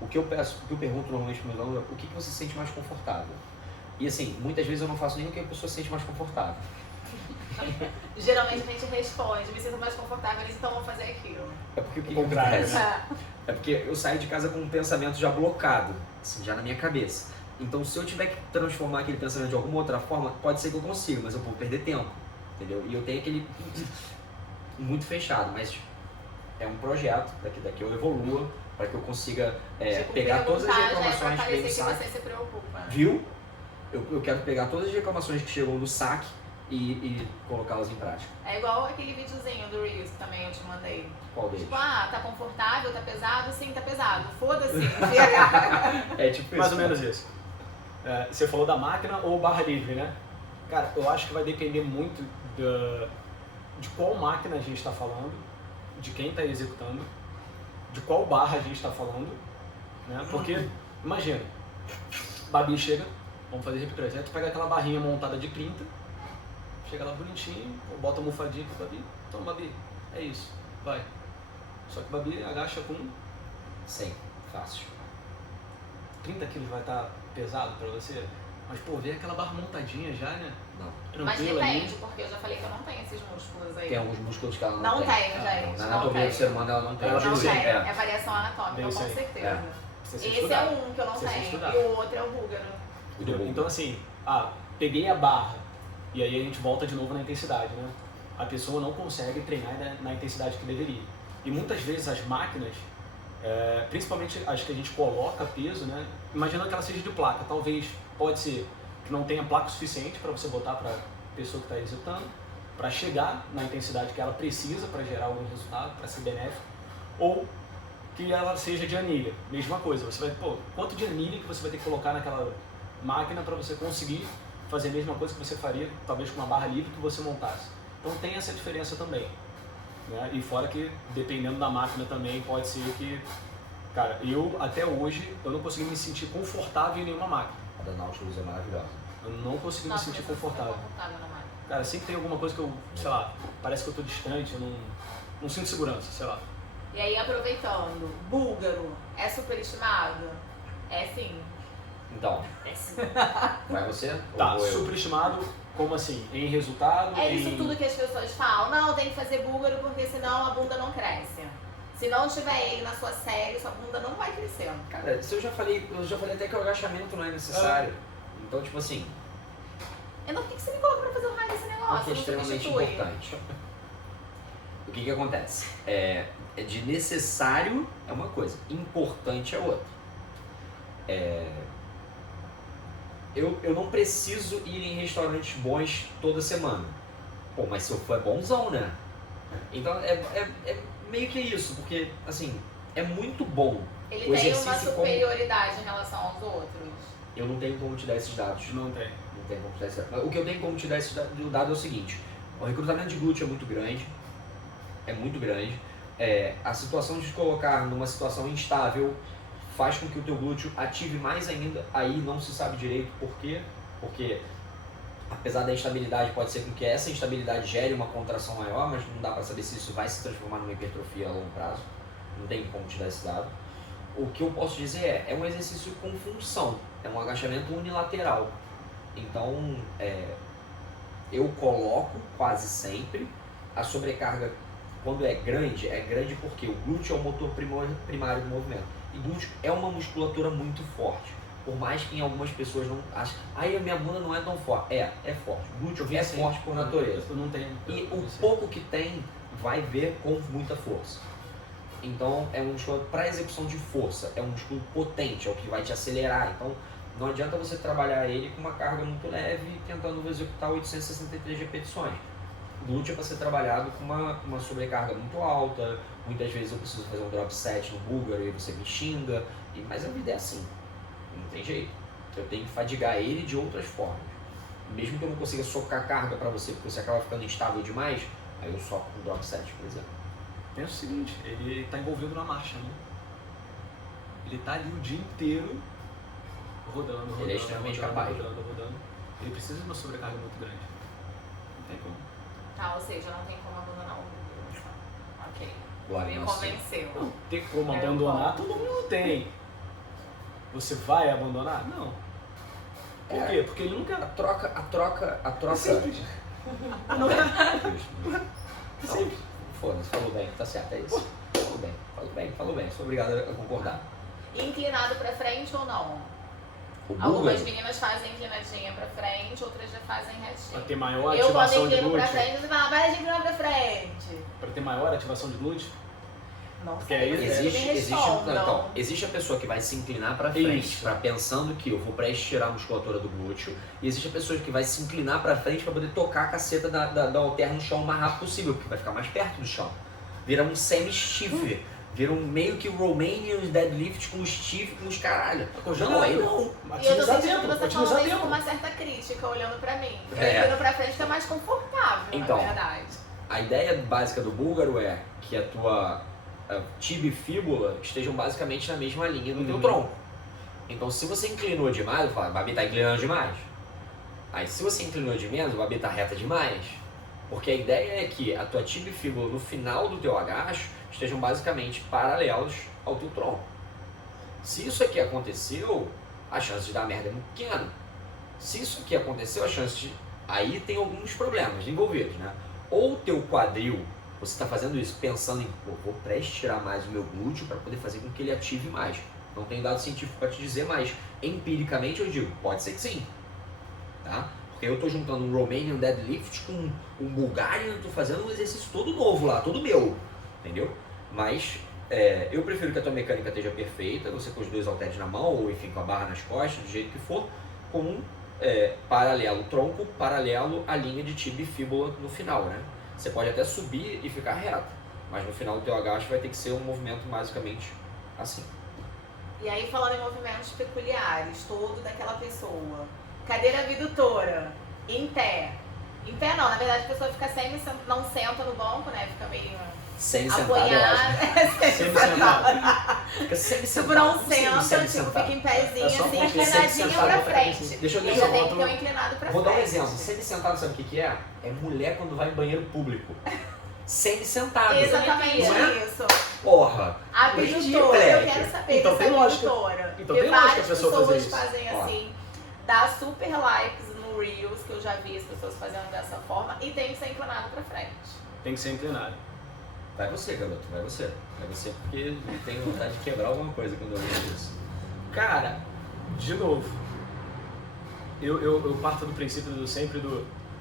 O que eu pergunto normalmente para os meus alunos é o que você se sente mais confortável. E assim, muitas vezes eu não faço nem o que a pessoa se sente mais confortável. Geralmente a gente responde, me sinto mais confortável nisso, então vou fazer aquilo. É porque o que contrário, acontece? É. É porque eu saio de casa com um pensamento já blocado, assim, já na minha cabeça. Então se eu tiver que transformar aquele pensamento de alguma outra forma, pode ser que eu consiga, mas eu vou perder tempo, entendeu? E eu tenho aquele muito fechado, mas é um projeto, daqui eu evolua, para que eu consiga pegar todas as reclamações que vem do saque. Você se preocupa. Viu? Eu quero pegar todas as reclamações que chegam do saque e colocá-las em prática. É igual aquele videozinho do Reels que também eu te mandei. Qual deles? Tipo, tá confortável, tá pesado? Sim, tá pesado. Foda-se. É tipo isso. Mais ou menos isso. Você falou da máquina ou barra livre, né? Cara, eu acho que vai depender muito de qual máquina a gente está falando, de quem está executando, de qual barra a gente está falando, né? Porque, imagina, Babi chega, vamos fazer hip thrust, aí tu pega aquela barrinha montada de 30, chega lá bonitinho, bota a almofadinha pro Babi, então Babi, é isso, vai. Só que Babi agacha com 100, fácil. 30 quilos vai estar pesado pra você, mas pô, vê aquela barra montadinha já, né? Não. Mas Tranquila ali. depende, porque eu já falei que eu não tenho esses músculos aí. Tem alguns músculos que ela não, Não tem. tenho, gente. Na Não anatomia do tenho. ser humano ela não tem. Ela Não tem, tenho. é. É variação anatômica, Tem com isso aí. certeza. Precisa Esse estudar. é um que eu não Precisa tenho. estudar. E o outro é o búlgaro. Então assim, peguei a barra e aí a gente volta de novo na intensidade, né? A pessoa não consegue treinar na intensidade que deveria. E muitas vezes as máquinas, principalmente as que a gente coloca peso, né? Imaginando que ela seja de placa, talvez pode ser que não tenha placa suficiente para você botar para a pessoa que está executando, para chegar na intensidade que ela precisa para gerar algum resultado, para ser benéfico, ou que ela seja de anilha, mesma coisa. Você vai, quanto de anilha que você vai ter que colocar naquela máquina para você conseguir fazer a mesma coisa que você faria, talvez com uma barra livre que você montasse. Então tem essa diferença também, né? E fora que, dependendo da máquina também, pode ser que, cara, eu até hoje, eu não consegui me sentir confortável em nenhuma máquina. A da Nautilus é maravilhosa. Eu não consegui me sentir confortável. Na máquina. Cara, sempre tem alguma coisa que eu, sei lá, parece que eu tô distante, eu não sinto segurança, sei lá. E aí, aproveitando, búlgaro é superestimado? É sim. Então, vai você? Tá, Ou vou eu? superestimado, como assim? Em resultado? É em... isso tudo que as pessoas falam. Não, tem que fazer búlgaro porque senão a bunda não cresce. Se não tiver ele na sua série, sua bunda não vai crescer. Cara, isso eu já falei até que o agachamento não é necessário. Então, tipo assim, Então por que você me colocou pra fazer o raio desse negócio? porque é Não extremamente substitui. importante. O que acontece? De necessário é uma coisa, importante é outra. Eu não preciso ir em restaurantes bons toda semana. Pô, mas se eu for é bonzão, né? Então é meio que isso, porque assim, é muito bom. Ele O tem uma exercício como- superioridade em relação aos outros. Eu não tenho como te dar esses dados. Não tem. Não tenho como te dar esses dados. O que eu tenho como te dar esse dado é o seguinte: o recrutamento de glúteo é muito grande. É muito grande. A situação de te colocar numa situação instável faz com que o teu glúteo ative mais ainda. Aí não se sabe direito por quê. Porque apesar da instabilidade, pode ser com que essa instabilidade gere uma contração maior, mas não dá para saber se isso vai se transformar numa hipertrofia a longo prazo. Não tem como te dar esse dado. O que eu posso dizer é um exercício com função, é um agachamento unilateral. Então, eu coloco quase sempre a sobrecarga, quando é grande porque o glúteo é o motor primário do movimento. E glúteo é uma musculatura muito forte. Por mais que em algumas pessoas não achem, a minha bunda não é tão forte. É forte. O glúteo é forte por natureza. Eu não tenho. E o pouco que tem, vai ver com muita força. Então, é um músculo para execução de força, é um músculo potente, é o que vai te acelerar. Então, não adianta você trabalhar ele com uma carga muito leve, tentando executar 863 repetições. O glúteo é para ser trabalhado com uma sobrecarga muito alta. Muitas vezes eu preciso fazer um drop set no búlgaro e você me xinga, mas a vida é assim. Não tem jeito. Eu tenho que fadigar ele de outras formas. Mesmo que eu não consiga socar carga para você, porque você acaba ficando instável demais, aí eu soco com drop set, por exemplo. Pensa o seguinte, ele está envolvido na marcha, né? Ele está ali o dia inteiro rodando. Ele é extremamente capaz. Rodando. Ele precisa de uma sobrecarga muito grande. Não tem como. Tá, ou seja, não tem como abandonar o glúteo. Ok. Glória Me a Deus. convenceu. Não tem como abandonar, todo mundo tem. Você vai abandonar? Não. Por quê? Porque ele nunca... A troca... É simples. Não é? É simples. Foda-se, falou bem, tá certo, é isso. Falou bem, sou obrigado a concordar. Inclinado pra frente ou não? O Algumas búlgaro, meninas fazem inclinadinha pra frente, outras já fazem retinha. Pra ter maior Eu, quando ativação de inclino pra glúteo. frente, você fala, vai inclinar pra frente. Pra ter maior ativação de glúteo. Não Porque sei, aí vocês me respondam. então, existe a pessoa que vai se inclinar pra frente, Isso. pra pensando que eu vou pra estirar a musculatura do glúteo, e existe a pessoa que vai se inclinar pra frente pra poder tocar a caceta da halter no chão o mais rápido possível, porque vai ficar mais perto do chão. Vira um semi-stiff, vira um meio que Romanian deadlift com o stiff, com os caralho. Não, aí não. E eu tô Otimizar sentindo tempo, você otimizar falando isso com tempo. uma certa crítica, olhando pra mim. É. Inclino pra frente tá mais confortável, Então. na verdade. A ideia básica do búlgaro é que a tua tibia e fíbula estejam basicamente na mesma linha do teu Uhum. tronco. Então, se você inclinou demais, eu falo, o Babi tá inclinando demais. Aí, se você inclinou de menos, o Babi tá reta demais. Porque a ideia é que a tua tibia e fíbula no final do teu agacho estejam basicamente paralelos ao teu tronco. Se isso aqui aconteceu, a chance de dar merda é muito pequena. Se isso aqui aconteceu, a chance de... Aí tem alguns problemas envolvidos, né? Ou o teu quadril, você está fazendo isso pensando em, pô, vou pré-estirar mais o meu glúteo para poder fazer com que ele ative mais. Não tem dado científico para te dizer, mas empiricamente eu digo, pode ser que sim. Tá? Porque eu estou juntando um Romanian deadlift com um Bulgarian, estou fazendo um exercício todo novo lá, todo meu. Entendeu? Mas eu prefiro que a tua mecânica esteja perfeita, você com os dois halteres na mão, ou enfim, com a barra nas costas, do jeito que for, com um paralelo tronco, paralelo à linha de tibia e fíbula no final, né? Você pode até subir e ficar reto, mas no final do teu agacho vai ter que ser um movimento basicamente assim. E aí, falando em movimentos peculiares, todo daquela pessoa. Cadeira abdutora, em pé. Em pé não, na verdade a pessoa fica não senta no banco, né? Fica meio Semi-sentado, eu acho. apoiada. Semi-sentado. Fica semi-sentado. Tipo, não Como senta, semi-sentado? tipo, fica em pezinho, É só assim, porque inclinadinho semi-sentado pra pra frente, frente. Deixa eu E dar ainda um tem que outro- ter um inclinado pra Vou frente. dar um exemplo. Semi-sentado, sabe o que é? É mulher quando vai em banheiro público. Semi-sentado. Exatamente Não é? isso. Porra. Abdutora, Entendi, eu moleque. quero saber Então dessa tem lógica. abdutora. Então Porque tem lógica várias a pessoa fazer pessoas isso. fazem Ó. assim, dá super likes no Reels, que eu já vi as pessoas fazendo dessa forma, e tem que ser inclinado pra frente. Tem que ser inclinado. Vai você, garoto. Vai você. Vai você porque eu tenho vontade de quebrar alguma coisa quando eu vejo isso. Cara, de novo, eu parto do princípio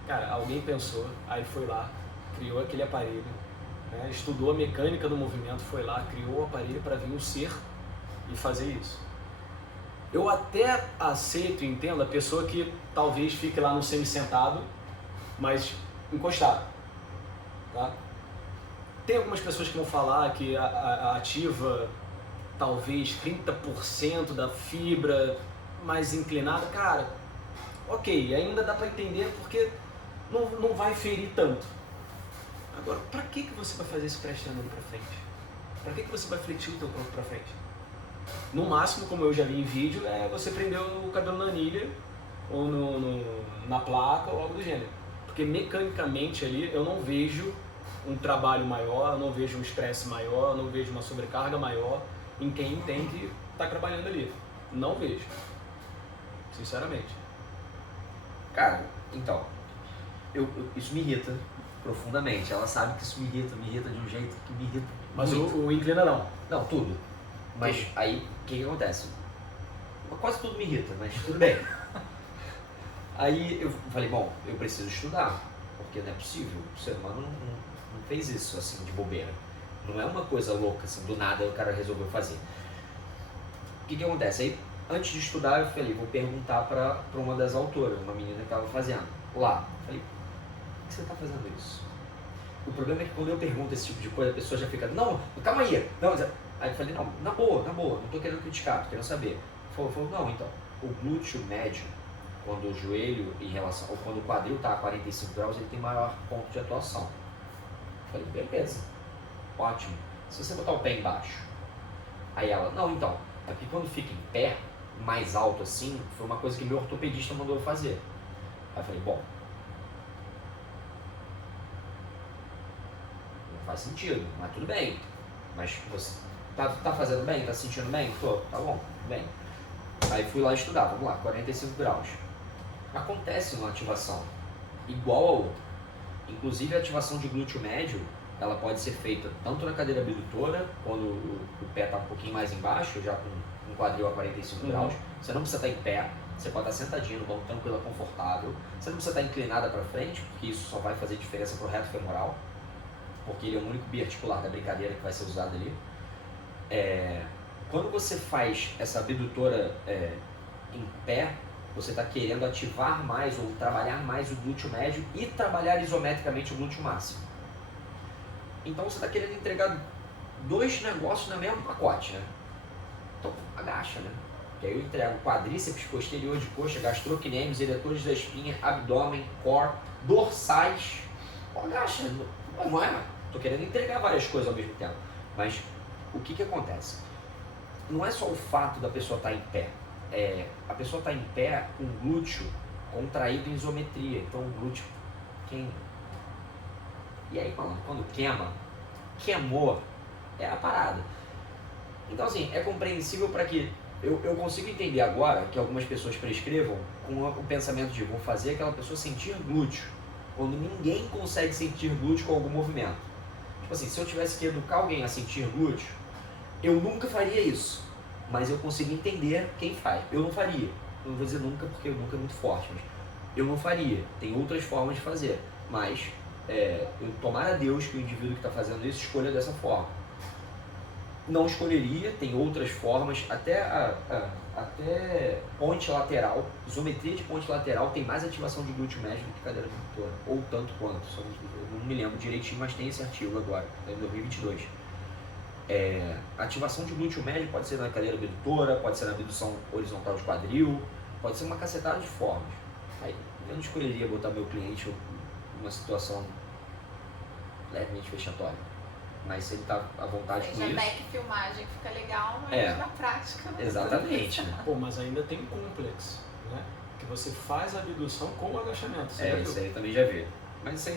cara, alguém pensou, aí foi lá, criou aquele aparelho, né, estudou a mecânica do movimento, foi lá, criou o aparelho para vir um ser e fazer isso. Eu até aceito e entendo a pessoa que talvez fique lá no semi-sentado, mas encostado, tá? Tem algumas pessoas que vão falar que ativa talvez 30% da fibra mais inclinada. Cara, ok, ainda dá para entender porque não vai ferir tanto. Agora, para que você vai fazer esse pré-estirando para frente? Para que você vai fletir o teu corpo para frente? No máximo, como eu já vi em vídeo, é você prender o cabelo na anilha ou na placa ou algo do gênero. Porque mecanicamente ali eu não vejo um trabalho maior, eu não vejo um estresse maior, eu não vejo uma sobrecarga maior em quem entende estar trabalhando ali. Não vejo. Sinceramente. Cara, então, isso me irrita profundamente. Ela sabe que isso me irrita de um jeito que me irrita Mas muito. o inclina não. Não, tudo. Mas aí, o que acontece? Quase tudo me irrita, mas tudo bem. Aí eu falei, bom, eu preciso estudar, porque não é possível. O ser humano não fez isso assim de bobeira. Não é uma coisa louca, assim, do nada o cara resolveu fazer. O que acontece? Aí, antes de estudar, eu falei, vou perguntar para uma das autoras, uma menina que estava fazendo. Lá, falei, por que você está fazendo isso? O problema é que quando eu pergunto esse tipo de coisa, a pessoa já fica, não, calma aí. Não, aí eu falei, não, na boa, não estou querendo criticar, estou querendo saber. Falou, não, então, o glúteo médio, quando o joelho em relação, ou quando o quadril está a 45 graus, ele tem maior ponto de atuação. Eu falei, beleza, ótimo. Se você botar o pé embaixo, aí ela, não, então, é porque quando fica em pé, mais alto assim, foi uma coisa que meu ortopedista mandou eu fazer. Aí eu falei, bom, não faz sentido, mas tudo bem. Mas você tá fazendo bem? Tá se sentindo bem? Tô, tá bom, bem. Aí fui lá estudar, vamos lá, 45 graus. Acontece uma ativação igual a outra. Inclusive a ativação de glúteo médio, ela pode ser feita tanto na cadeira abdutora, quando o pé está um pouquinho mais embaixo, já com um quadril a 45 graus. Você não precisa estar em pé, você pode estar sentadinho no banco, tranquila, confortável. Você não precisa estar inclinada para frente, porque isso só vai fazer diferença para o reto femoral, porque ele é o único biarticular da brincadeira que vai ser usado ali. Quando você faz essa abdutora em pé, você está querendo ativar mais ou trabalhar mais o glúteo médio e trabalhar isometricamente o glúteo máximo. Então você está querendo entregar dois negócios no mesmo pacote, né? Então agacha, né? Que aí eu entrego quadríceps posterior de coxa, gastrocnêmios, eretores da espinha, abdômen, core, dorsais. Agacha, não é? Estou querendo entregar várias coisas ao mesmo tempo. Mas o que acontece? Não é só o fato da pessoa estar em pé. A pessoa está em pé com o glúteo contraído em isometria, então o glúteo queima. E aí, quando queimou, é a parada. Então, assim, é compreensível para que eu consiga entender agora que algumas pessoas prescrevam com o pensamento de vou fazer aquela pessoa sentir glúteo, quando ninguém consegue sentir glúteo com algum movimento. Tipo assim, se eu tivesse que educar alguém a sentir glúteo, eu nunca faria isso. Mas eu consigo entender quem faz. Eu não faria. Eu não vou dizer nunca, porque nunca é muito forte, mas eu não faria. Tem outras formas de fazer. Mas, eu tomara a Deus que o indivíduo que está fazendo isso escolha dessa forma. Não escolheria, tem outras formas, até ponte lateral, isometria de ponte lateral tem mais ativação de glúteo médio do que cadeira abdutora. Ou tanto quanto, eu não me lembro direitinho, mas tem esse artigo agora, em 2022. Ativação de glúteo médio pode ser na cadeira abdutora, pode ser na abdução horizontal de quadril, pode ser uma cacetada de formas. Aí, eu não escolheria botar meu cliente numa situação levemente vexatória, mas se ele está à vontade com isso... back filmagem fica legal, mas na prática... Exatamente. Né? Pô, mas ainda tem complexo, né? Que você faz a abdução com o agachamento. Isso aí também já vi. Mas isso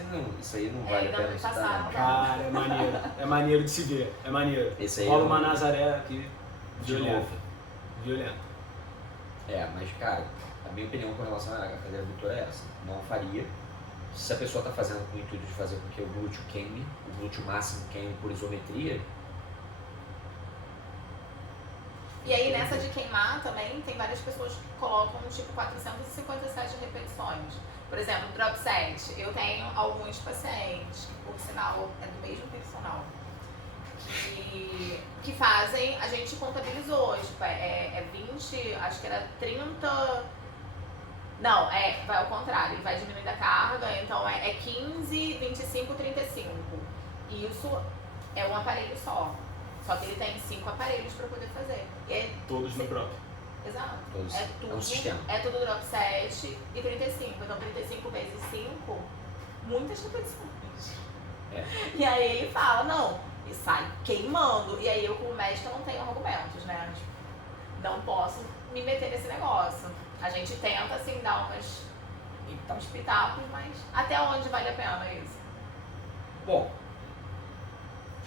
aí não vale a pena citar, não. Cara, é maneiro. É maneiro de se ver. É maneiro. Esse aí rola uma Nazaré aqui violenta. Mas cara, a minha opinião com relação à cadeira abdutora é essa. Não faria. Se a pessoa está fazendo com o intuito de fazer com que o glúteo queime, o glúteo máximo queime por isometria. E aí nessa de queimar também, tem várias pessoas que colocam tipo 457 repetições. Por exemplo, drop set, eu tenho alguns pacientes, que por sinal é do mesmo personal, que fazem, a gente contabilizou, tipo, 20, acho que era 30, não, vai ao contrário, ele vai diminuindo a carga, então é 15, 25, 35. E isso é um aparelho só que ele tem 5 aparelhos para poder fazer. Todos no drop. Exato. É um sistema. É tudo drop 7 e 35. Então 35 vezes 5, muitas repetições. E aí ele fala, não, e sai queimando. E aí eu como médica não tenho argumentos, né? Tipo, não posso me meter nesse negócio. A gente tenta, assim, dar uns pitacos, mas até onde vale a pena isso? Bom,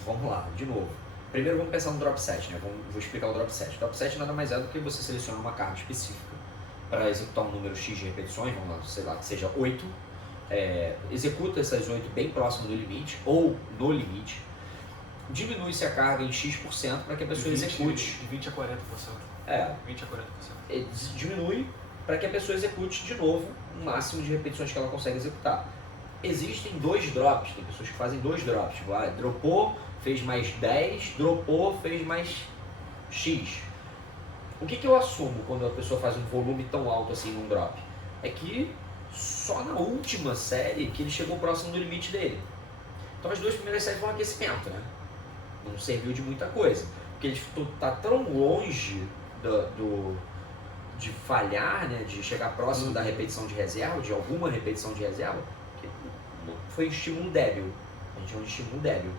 vamos lá, de novo. Primeiro vamos pensar no drop set, né? Vou explicar o drop set. O drop set nada mais é do que você seleciona uma carga específica para executar um número X de repetições, vamos lá, sei lá, que seja 8. Executa essas 8 bem próximo do limite ou no limite. Diminui-se a carga em X% para que a pessoa execute. De 20 a 40%. 20 a 40%. Diminui para que a pessoa execute de novo o máximo de repetições que ela consegue executar. Existem 2 drops, tem pessoas que fazem 2 drops, tipo, dropou, fez mais 10, dropou, fez mais X. O que eu assumo quando a pessoa faz um volume tão alto assim num drop? É que só na última série que ele chegou próximo do limite dele. Então as 2 primeiras séries foram aquecimento, né? Não serviu de muita coisa. Porque ele está tão longe de falhar, né? De chegar próximo da repetição de reserva, de alguma repetição de reserva, que foi um estímulo débil. A gente chama de estímulo débil.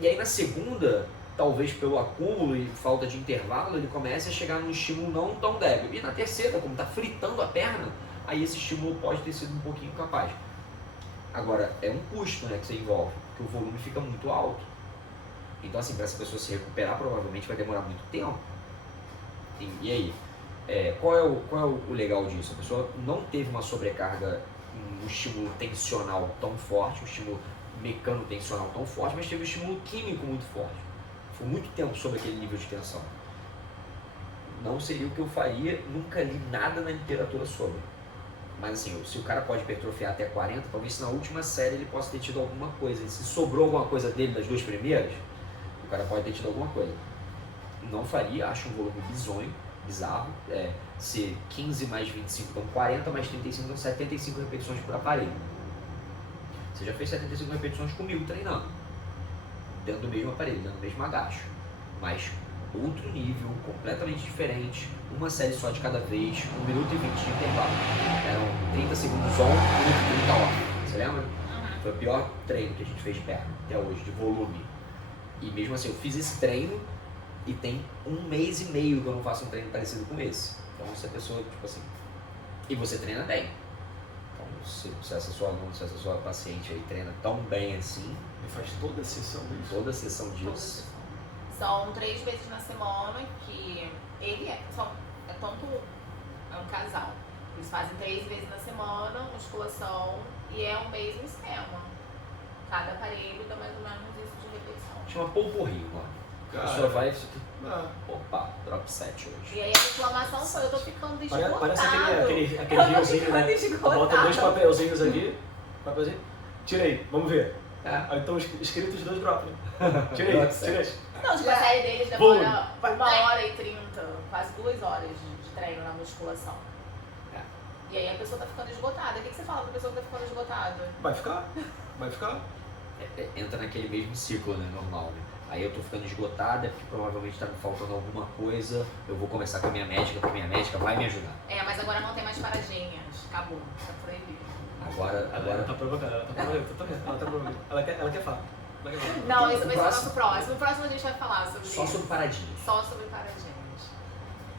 E aí na segunda, talvez pelo acúmulo e falta de intervalo, ele comece a chegar num estímulo não tão débil. E na terceira, como está fritando a perna, aí esse estímulo pode ter sido um pouquinho capaz. Agora, é um custo, né, que você envolve, porque o volume fica muito alto. Então, assim, para essa pessoa se recuperar, provavelmente vai demorar muito tempo. E aí? Qual é o legal disso? A pessoa não teve uma sobrecarga, um estímulo tensional tão forte, um estímulo mecano-tensional tão forte, mas teve um estímulo químico muito forte. Foi muito tempo sobre aquele nível de tensão. Não seria o que eu faria, nunca li nada na literatura sobre. Mas assim, se o cara pode hipertrofiar até 40, talvez na última série ele possa ter tido alguma coisa. E se sobrou alguma coisa dele das 2 primeiras, o cara pode ter tido alguma coisa. Não faria, acho um volume bizonho, bizarro. Se 15 mais 25 dão 40, mais 35 dão 75 repetições por aparelho. Você já fez 75 repetições comigo treinando. Dentro do mesmo aparelho, dentro do mesmo agacho. Mas outro nível, completamente diferente, uma série só de cada vez, 1 minuto e 20 de intervalo. Eram 30 segundos on, 1 minuto e 30 off. Você lembra? Foi o pior treino que a gente fez de perna até hoje, de volume. E mesmo assim, eu fiz esse treino e tem 1 mês e meio que eu não faço um treino parecido com esse. Então, se a pessoa, tipo assim, e você treina bem. Então, se essa sua aluna, se essa sua paciente aí treina tão bem assim, E faz toda a sessão disso. toda a sessão disso. São 3 vezes na semana que ele é um casal. Eles fazem 3 vezes na semana, musculação, e é o mesmo esquema. Cada aparelho dá mais ou menos isso de repetição. Chama polporri, mano. A pessoa vai isso aqui. Opa, drop set hoje. E aí a reclamação foi, eu tô ficando esgotado. Parece aquele Eu tô riozinho, né? ficando esgotado. Bota 2 papelzinhos aqui. Papelzinho. Tira aí, vamos ver. É. Então escritos 2 drops. Tira aí, Drop set. tira aí. Não, tipo, a série deles demora 1h30, quase 2 horas de treino na musculação. É. E aí a pessoa tá ficando esgotada. O que você fala pra pessoa que tá ficando esgotada? Vai ficar. Entra naquele mesmo ciclo, né, normal, né? Aí eu tô ficando esgotada porque provavelmente tá me faltando alguma coisa, eu vou conversar com a minha médica, porque a minha médica vai me ajudar. Mas agora não tem mais paradinhas. Acabou, tá proibido. Agora Ela tá provocando, ela tá provocando. Ela quer falar. Não, esse vai ser o nosso próximo. No próximo a gente vai falar sobre só isso. sobre paradinha. Só sobre paradinhas.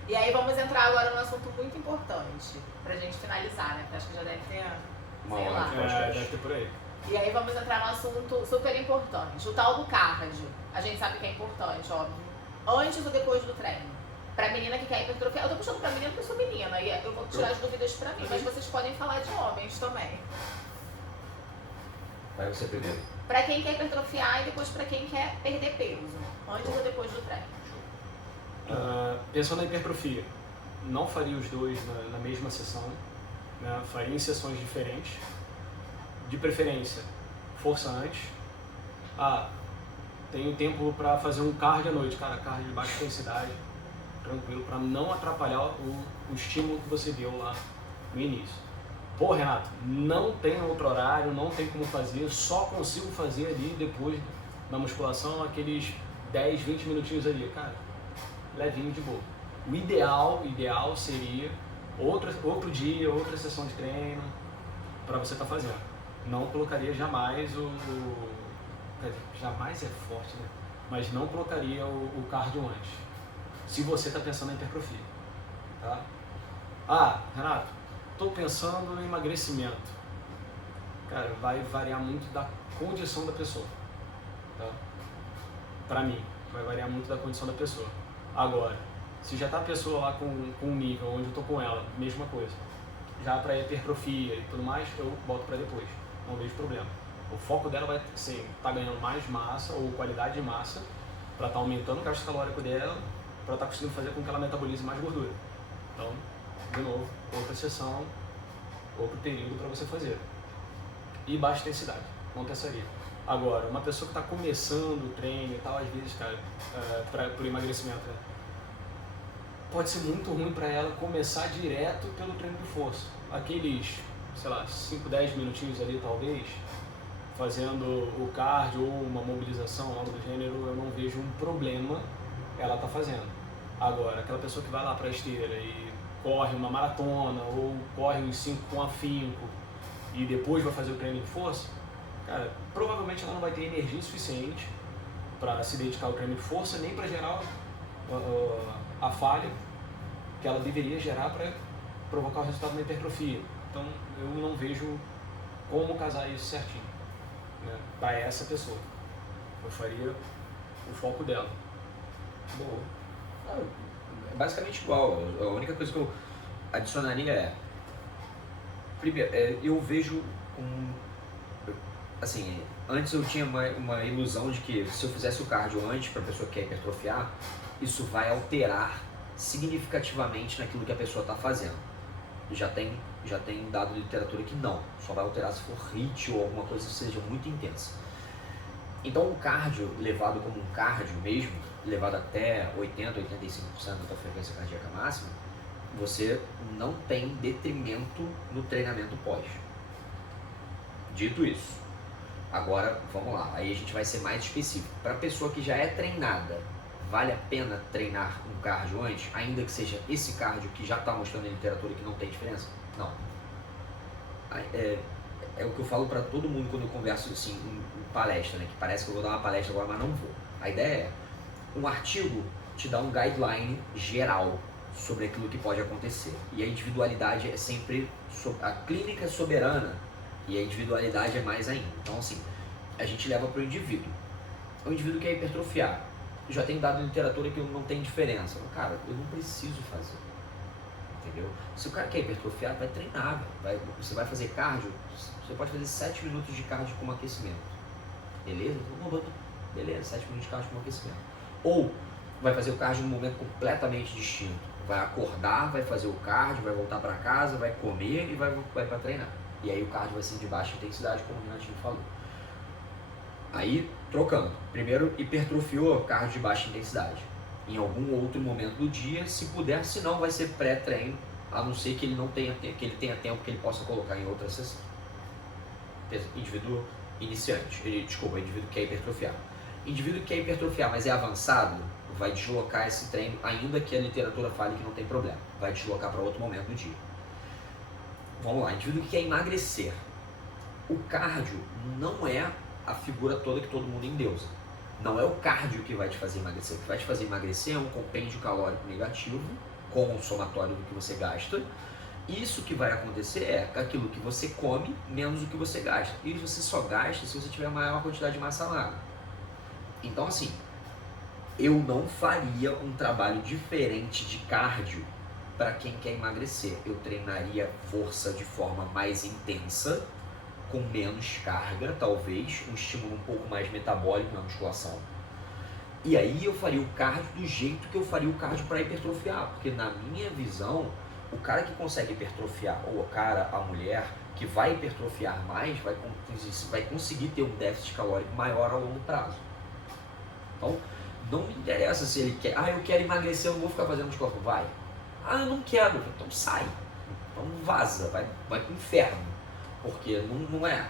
E aí vamos entrar agora num assunto muito importante pra gente finalizar, né? Porque acho que já deve ter, Uma sei hora lá. de podcast. Deve ter por aí. E aí vamos entrar num assunto super importante. O tal do cardio. A gente sabe que é importante, óbvio. Antes ou depois do treino. Pra menina que quer hipertrofiar. Eu tô puxando pra menina porque eu sou menina. E eu vou tirar as dúvidas pra mim. Mas vocês podem falar de homens também. Vai você primeiro. Pra quem quer hipertrofiar e depois pra quem quer perder peso. Antes ou depois do treino. Pensando na hipertrofia, não faria os dois na mesma sessão, né? Faria em sessões diferentes, de preferência força antes. Tenho tempo para fazer um cardio à noite, cara, cardio de baixa intensidade, tranquilo, para não atrapalhar o estímulo que você deu lá no início. Pô, Renato, não tem outro horário, não tem como fazer, só consigo fazer ali depois da musculação aqueles 10, 20 minutinhos ali, cara, levinho de boa. O ideal seria outro dia, outra sessão de treino para você estar fazendo. Não colocaria jamais quer dizer, jamais é forte, né? Mas não colocaria o cardio antes. se você está pensando em hipertrofia. Tá? Ah, Renato, estou pensando em emagrecimento. Cara, vai variar muito da condição da pessoa. Tá? Para mim, vai variar muito da condição da pessoa. Agora, se já tá a pessoa lá com um nível onde eu tô com ela, mesma coisa. Já para hipertrofia e tudo mais, eu boto para depois. Não vejo problema. O foco dela vai ser tá ganhando mais massa ou qualidade de massa para estar aumentando o gasto calórico dela, para estar conseguindo fazer com que ela metabolize mais gordura. Então, de novo, outra sessão, outro período para você fazer. E baixa intensidade, não terçaria. Agora, uma pessoa que está começando o treino e tal, às vezes, cara, por emagrecimento, né? Pode ser muito ruim para ela começar direto pelo treino de força. Aqueles, sei lá, 5, 10 minutinhos ali, talvez, fazendo o cardio ou uma mobilização, algo do gênero, eu não vejo um problema ela tá fazendo. Agora, aquela pessoa que vai lá para a esteira e corre uma maratona ou corre uns 5 com afinco e depois vai fazer o treino de força, cara, provavelmente ela não vai ter energia suficiente para se dedicar ao treino de força, nem para gerar a falha que ela deveria gerar para provocar o resultado da hipertrofia. Então, eu não vejo como casar isso certinho, né, para essa pessoa. Eu faria o foco dela. Boa. É basicamente igual. A única coisa que eu adicionaria é... Primeiro, eu vejo assim, antes eu tinha uma ilusão de que se eu fizesse o cardio antes para a pessoa que quer hipertrofiar, isso vai alterar significativamente naquilo que a pessoa está fazendo. Já tem dado de literatura que não, só vai alterar se for HIIT ou alguma coisa que seja muito intensa. Então o cardio, levado como um cardio mesmo, levado até 80, 85% da tua frequência cardíaca máxima, você não tem detrimento no treinamento pós. Dito isso, agora vamos lá, aí a gente vai ser mais específico. Para a pessoa que já é treinada, vale a pena treinar um cardio antes, ainda que seja esse cardio que já está mostrando em literatura que não tem diferença? Não. É o que eu falo para todo mundo quando eu converso assim, em palestra, né? Que parece que eu vou dar uma palestra agora, mas não vou. A ideia é, um artigo te dá um guideline geral sobre aquilo que pode acontecer. E a individualidade é sempre, a clínica é soberana e a individualidade é mais ainda. Então assim, a gente leva para o indivíduo. O indivíduo quer hipertrofiar. Já tem dado literatura que não tem diferença. Cara, eu não preciso fazer. Entendeu? Se o cara quer hipertrofiar, vai treinar. Você vai fazer cardio, você pode fazer 7 minutos de cardio como aquecimento. Beleza? Beleza, 7 minutos de cardio como aquecimento. Ou vai fazer o cardio num momento completamente distinto. Vai acordar, vai fazer o cardio, vai voltar para casa, vai comer e vai para treinar. E aí o cardio vai ser de baixa intensidade, como o Renatinho falou. Aí, trocando. Primeiro, hipertrofiou cardio de baixa intensidade. Em algum outro momento do dia, se puder, se não vai ser pré-treino, a não ser que ele tenha tempo que ele possa colocar em outra sessão. Indivíduo iniciante, indivíduo que quer hipertrofiar. Indivíduo que quer hipertrofiar, mas é avançado, vai deslocar esse treino, ainda que a literatura fale que não tem problema. Vai deslocar para outro momento do dia. Vamos lá, indivíduo que quer emagrecer. O cardio não é a figura toda que todo mundo endeusa. Não é o cardio que vai te fazer emagrecer. O que vai te fazer emagrecer é um compêndio calórico negativo, com o somatório do que você gasta. Isso que vai acontecer é aquilo que você come menos o que você gasta. E você só gasta se você tiver a maior quantidade de massa magra. Então assim, eu não faria um trabalho diferente de cardio para quem quer emagrecer. Eu treinaria força de forma mais intensa, com menos carga, talvez, um estímulo um pouco mais metabólico na musculação. E aí eu faria o cardio do jeito que eu faria o cardio para hipertrofiar, porque na minha visão, o cara que consegue hipertrofiar, ou a mulher que vai hipertrofiar mais, vai conseguir ter um déficit calórico maior a longo prazo. Então, não me interessa se ele quer, eu quero emagrecer, eu não vou ficar fazendo musculação. Vai. Eu não quero, então sai. Então vaza, vai pro inferno. Porque não é.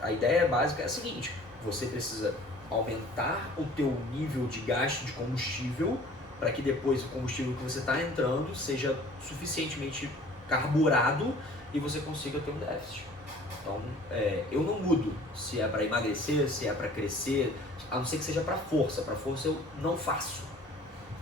A ideia básica é a seguinte: você precisa aumentar o teu nível de gasto de combustível para que depois o combustível que você está entrando seja suficientemente carburado e você consiga ter um déficit. Então, eu não mudo se é para emagrecer, se é para crescer, a não ser que seja para força. Para força eu não faço.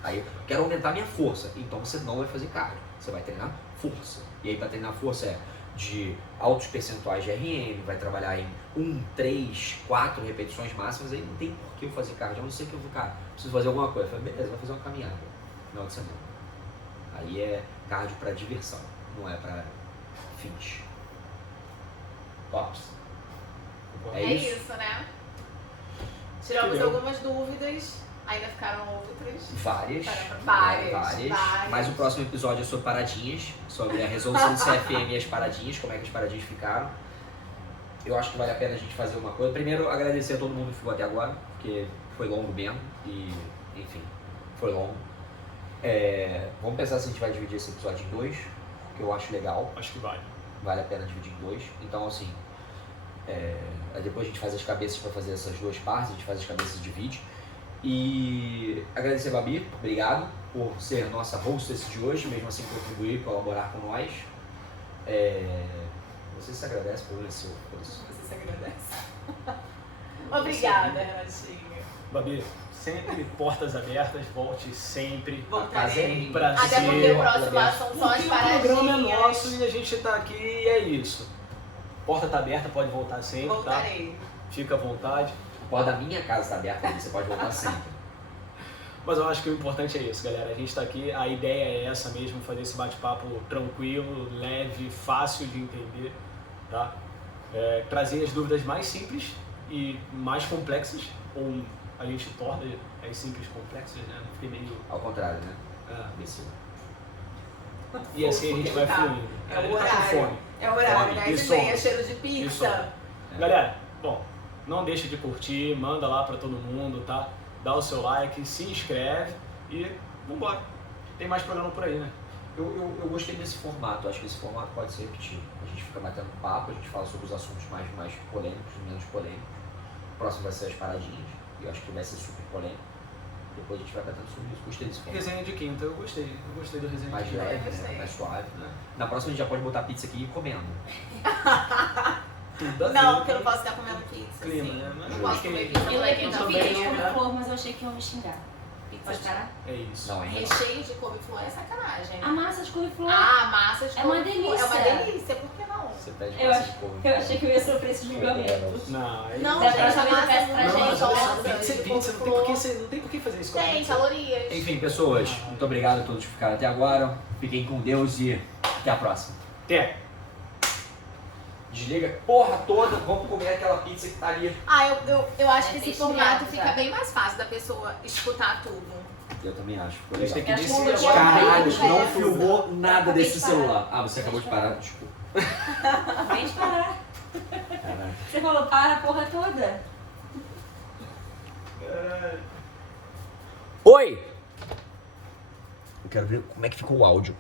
Aí eu quero aumentar minha força. Então você não vai fazer cardio. Você vai treinar força. E aí para treinar força é de altos percentuais de RM, vai trabalhar em 1, 3, 4 repetições máximas. Aí não tem por que eu fazer cardio. Eu não sei que eu vou, cara, preciso fazer alguma coisa. Eu falei, beleza, vai fazer uma caminhada no final de semana. Aí é cardio para diversão, não é para fins. Tops. É isso, né? Tiramos Entendeu? algumas dúvidas, ainda ficaram outras. Várias. Várias. Mas o próximo episódio é sobre paradinhas, sobre a resolução do CFM e as paradinhas, como é que as paradinhas ficaram. Eu acho que vale a pena a gente fazer uma coisa. Primeiro, agradecer a todo mundo que ficou até agora, porque foi longo mesmo e, enfim, foi longo. Vamos pensar se a gente vai dividir esse episódio em 2, que eu acho legal. Acho que vale. Vale a pena dividir em 2. Então, assim, depois a gente faz as cabeças para fazer essas duas partes, a gente faz as cabeças e divide. E agradecer a Babi, obrigado por ser nossa hostess de hoje, mesmo assim contribuir, colaborar com nós. Você se agradece por isso? Você se agradece. Obrigada, Renatinho. Babi, sempre portas abertas, volte sempre. Voltarei. Um prazer. Até porque o próximo lá são só as Porque o programa é paradinhas. nosso e a gente tá aqui e é isso. Porta tá aberta, pode voltar sempre, Voltarei. tá? Fica à vontade. A porta da minha casa está aberta, você pode voltar sempre. Mas eu acho que o importante é isso, galera. A gente tá aqui, a ideia é essa mesmo, fazer esse bate-papo tranquilo, leve, fácil de entender, tá? Trazer as dúvidas mais simples e mais complexas, ou a gente torna as simples complexas, né? Fiquei meio... Ao contrário, né? É. Imbecil. E assim a gente vai fluindo. É o Ele tá com horário. fome. É o horário, Fome. 10h30, cheiro de Isso. pizza. Galera, bom, não deixa de curtir, manda lá pra todo mundo, tá? Dá o seu like, se inscreve e vambora. Tem mais programa por aí, né? Eu gostei desse formato, acho que esse formato pode ser repetido. A gente fica batendo papo, a gente fala sobre os assuntos mais polêmicos, menos polêmicos. O próximo vai ser as paradinhas, e eu acho que vai ser super polêmico. Depois a gente vai batendo sobre isso. Gostei desse formato. Resenha de quinta, eu gostei do resenha Mais de quinta. leve, gostei. né? Mais suave. Na próxima a gente já pode botar pizza aqui e ir comendo. Tudo a ver Não, porque eu com não posso ficar comendo pizza. clima, assim. né? Mas Não eu posso acho que comer é- pizza. Eu porque não não também, fiquei tem de né? couve-flor, mas eu achei que iam me xingar. Pode parar? É isso. Não, é Recheio de couve-flor é sacanagem. A massa de couve-flor. Ah, massa de É uma couve-flor. É uma delícia. delícia, por que não? Você pede Eu massa acho- de couve. Eu achei que eu ia sofrer esse julgamento. Não, aí... Não, Da gente, próxima a vez eu massa peço é pra muito Não, mas gente, olha só, gostosa, pizza é de pizza, não tem couve-flor. por que fazer isso com a Tem pizza. calorias. Enfim, pessoas, muito obrigado a todos que ficaram até agora. Fiquem com Deus e até a próxima. Até. Desliga a porra toda, vamos comer aquela pizza que tá ali. Ah, eu acho que É esse desligado formato já. fica bem mais fácil da pessoa escutar tudo. Eu também acho, ficou A gente tem legal. que Eu acho descer que agora. Caralho, Acabei não de filmou nada Acabei desse de parar. celular. Ah, você acabou de parar, desculpa. Vem de parar. Caralho. Você falou para a porra toda. Oi! Eu quero ver como é que ficou o áudio.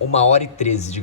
1h13 de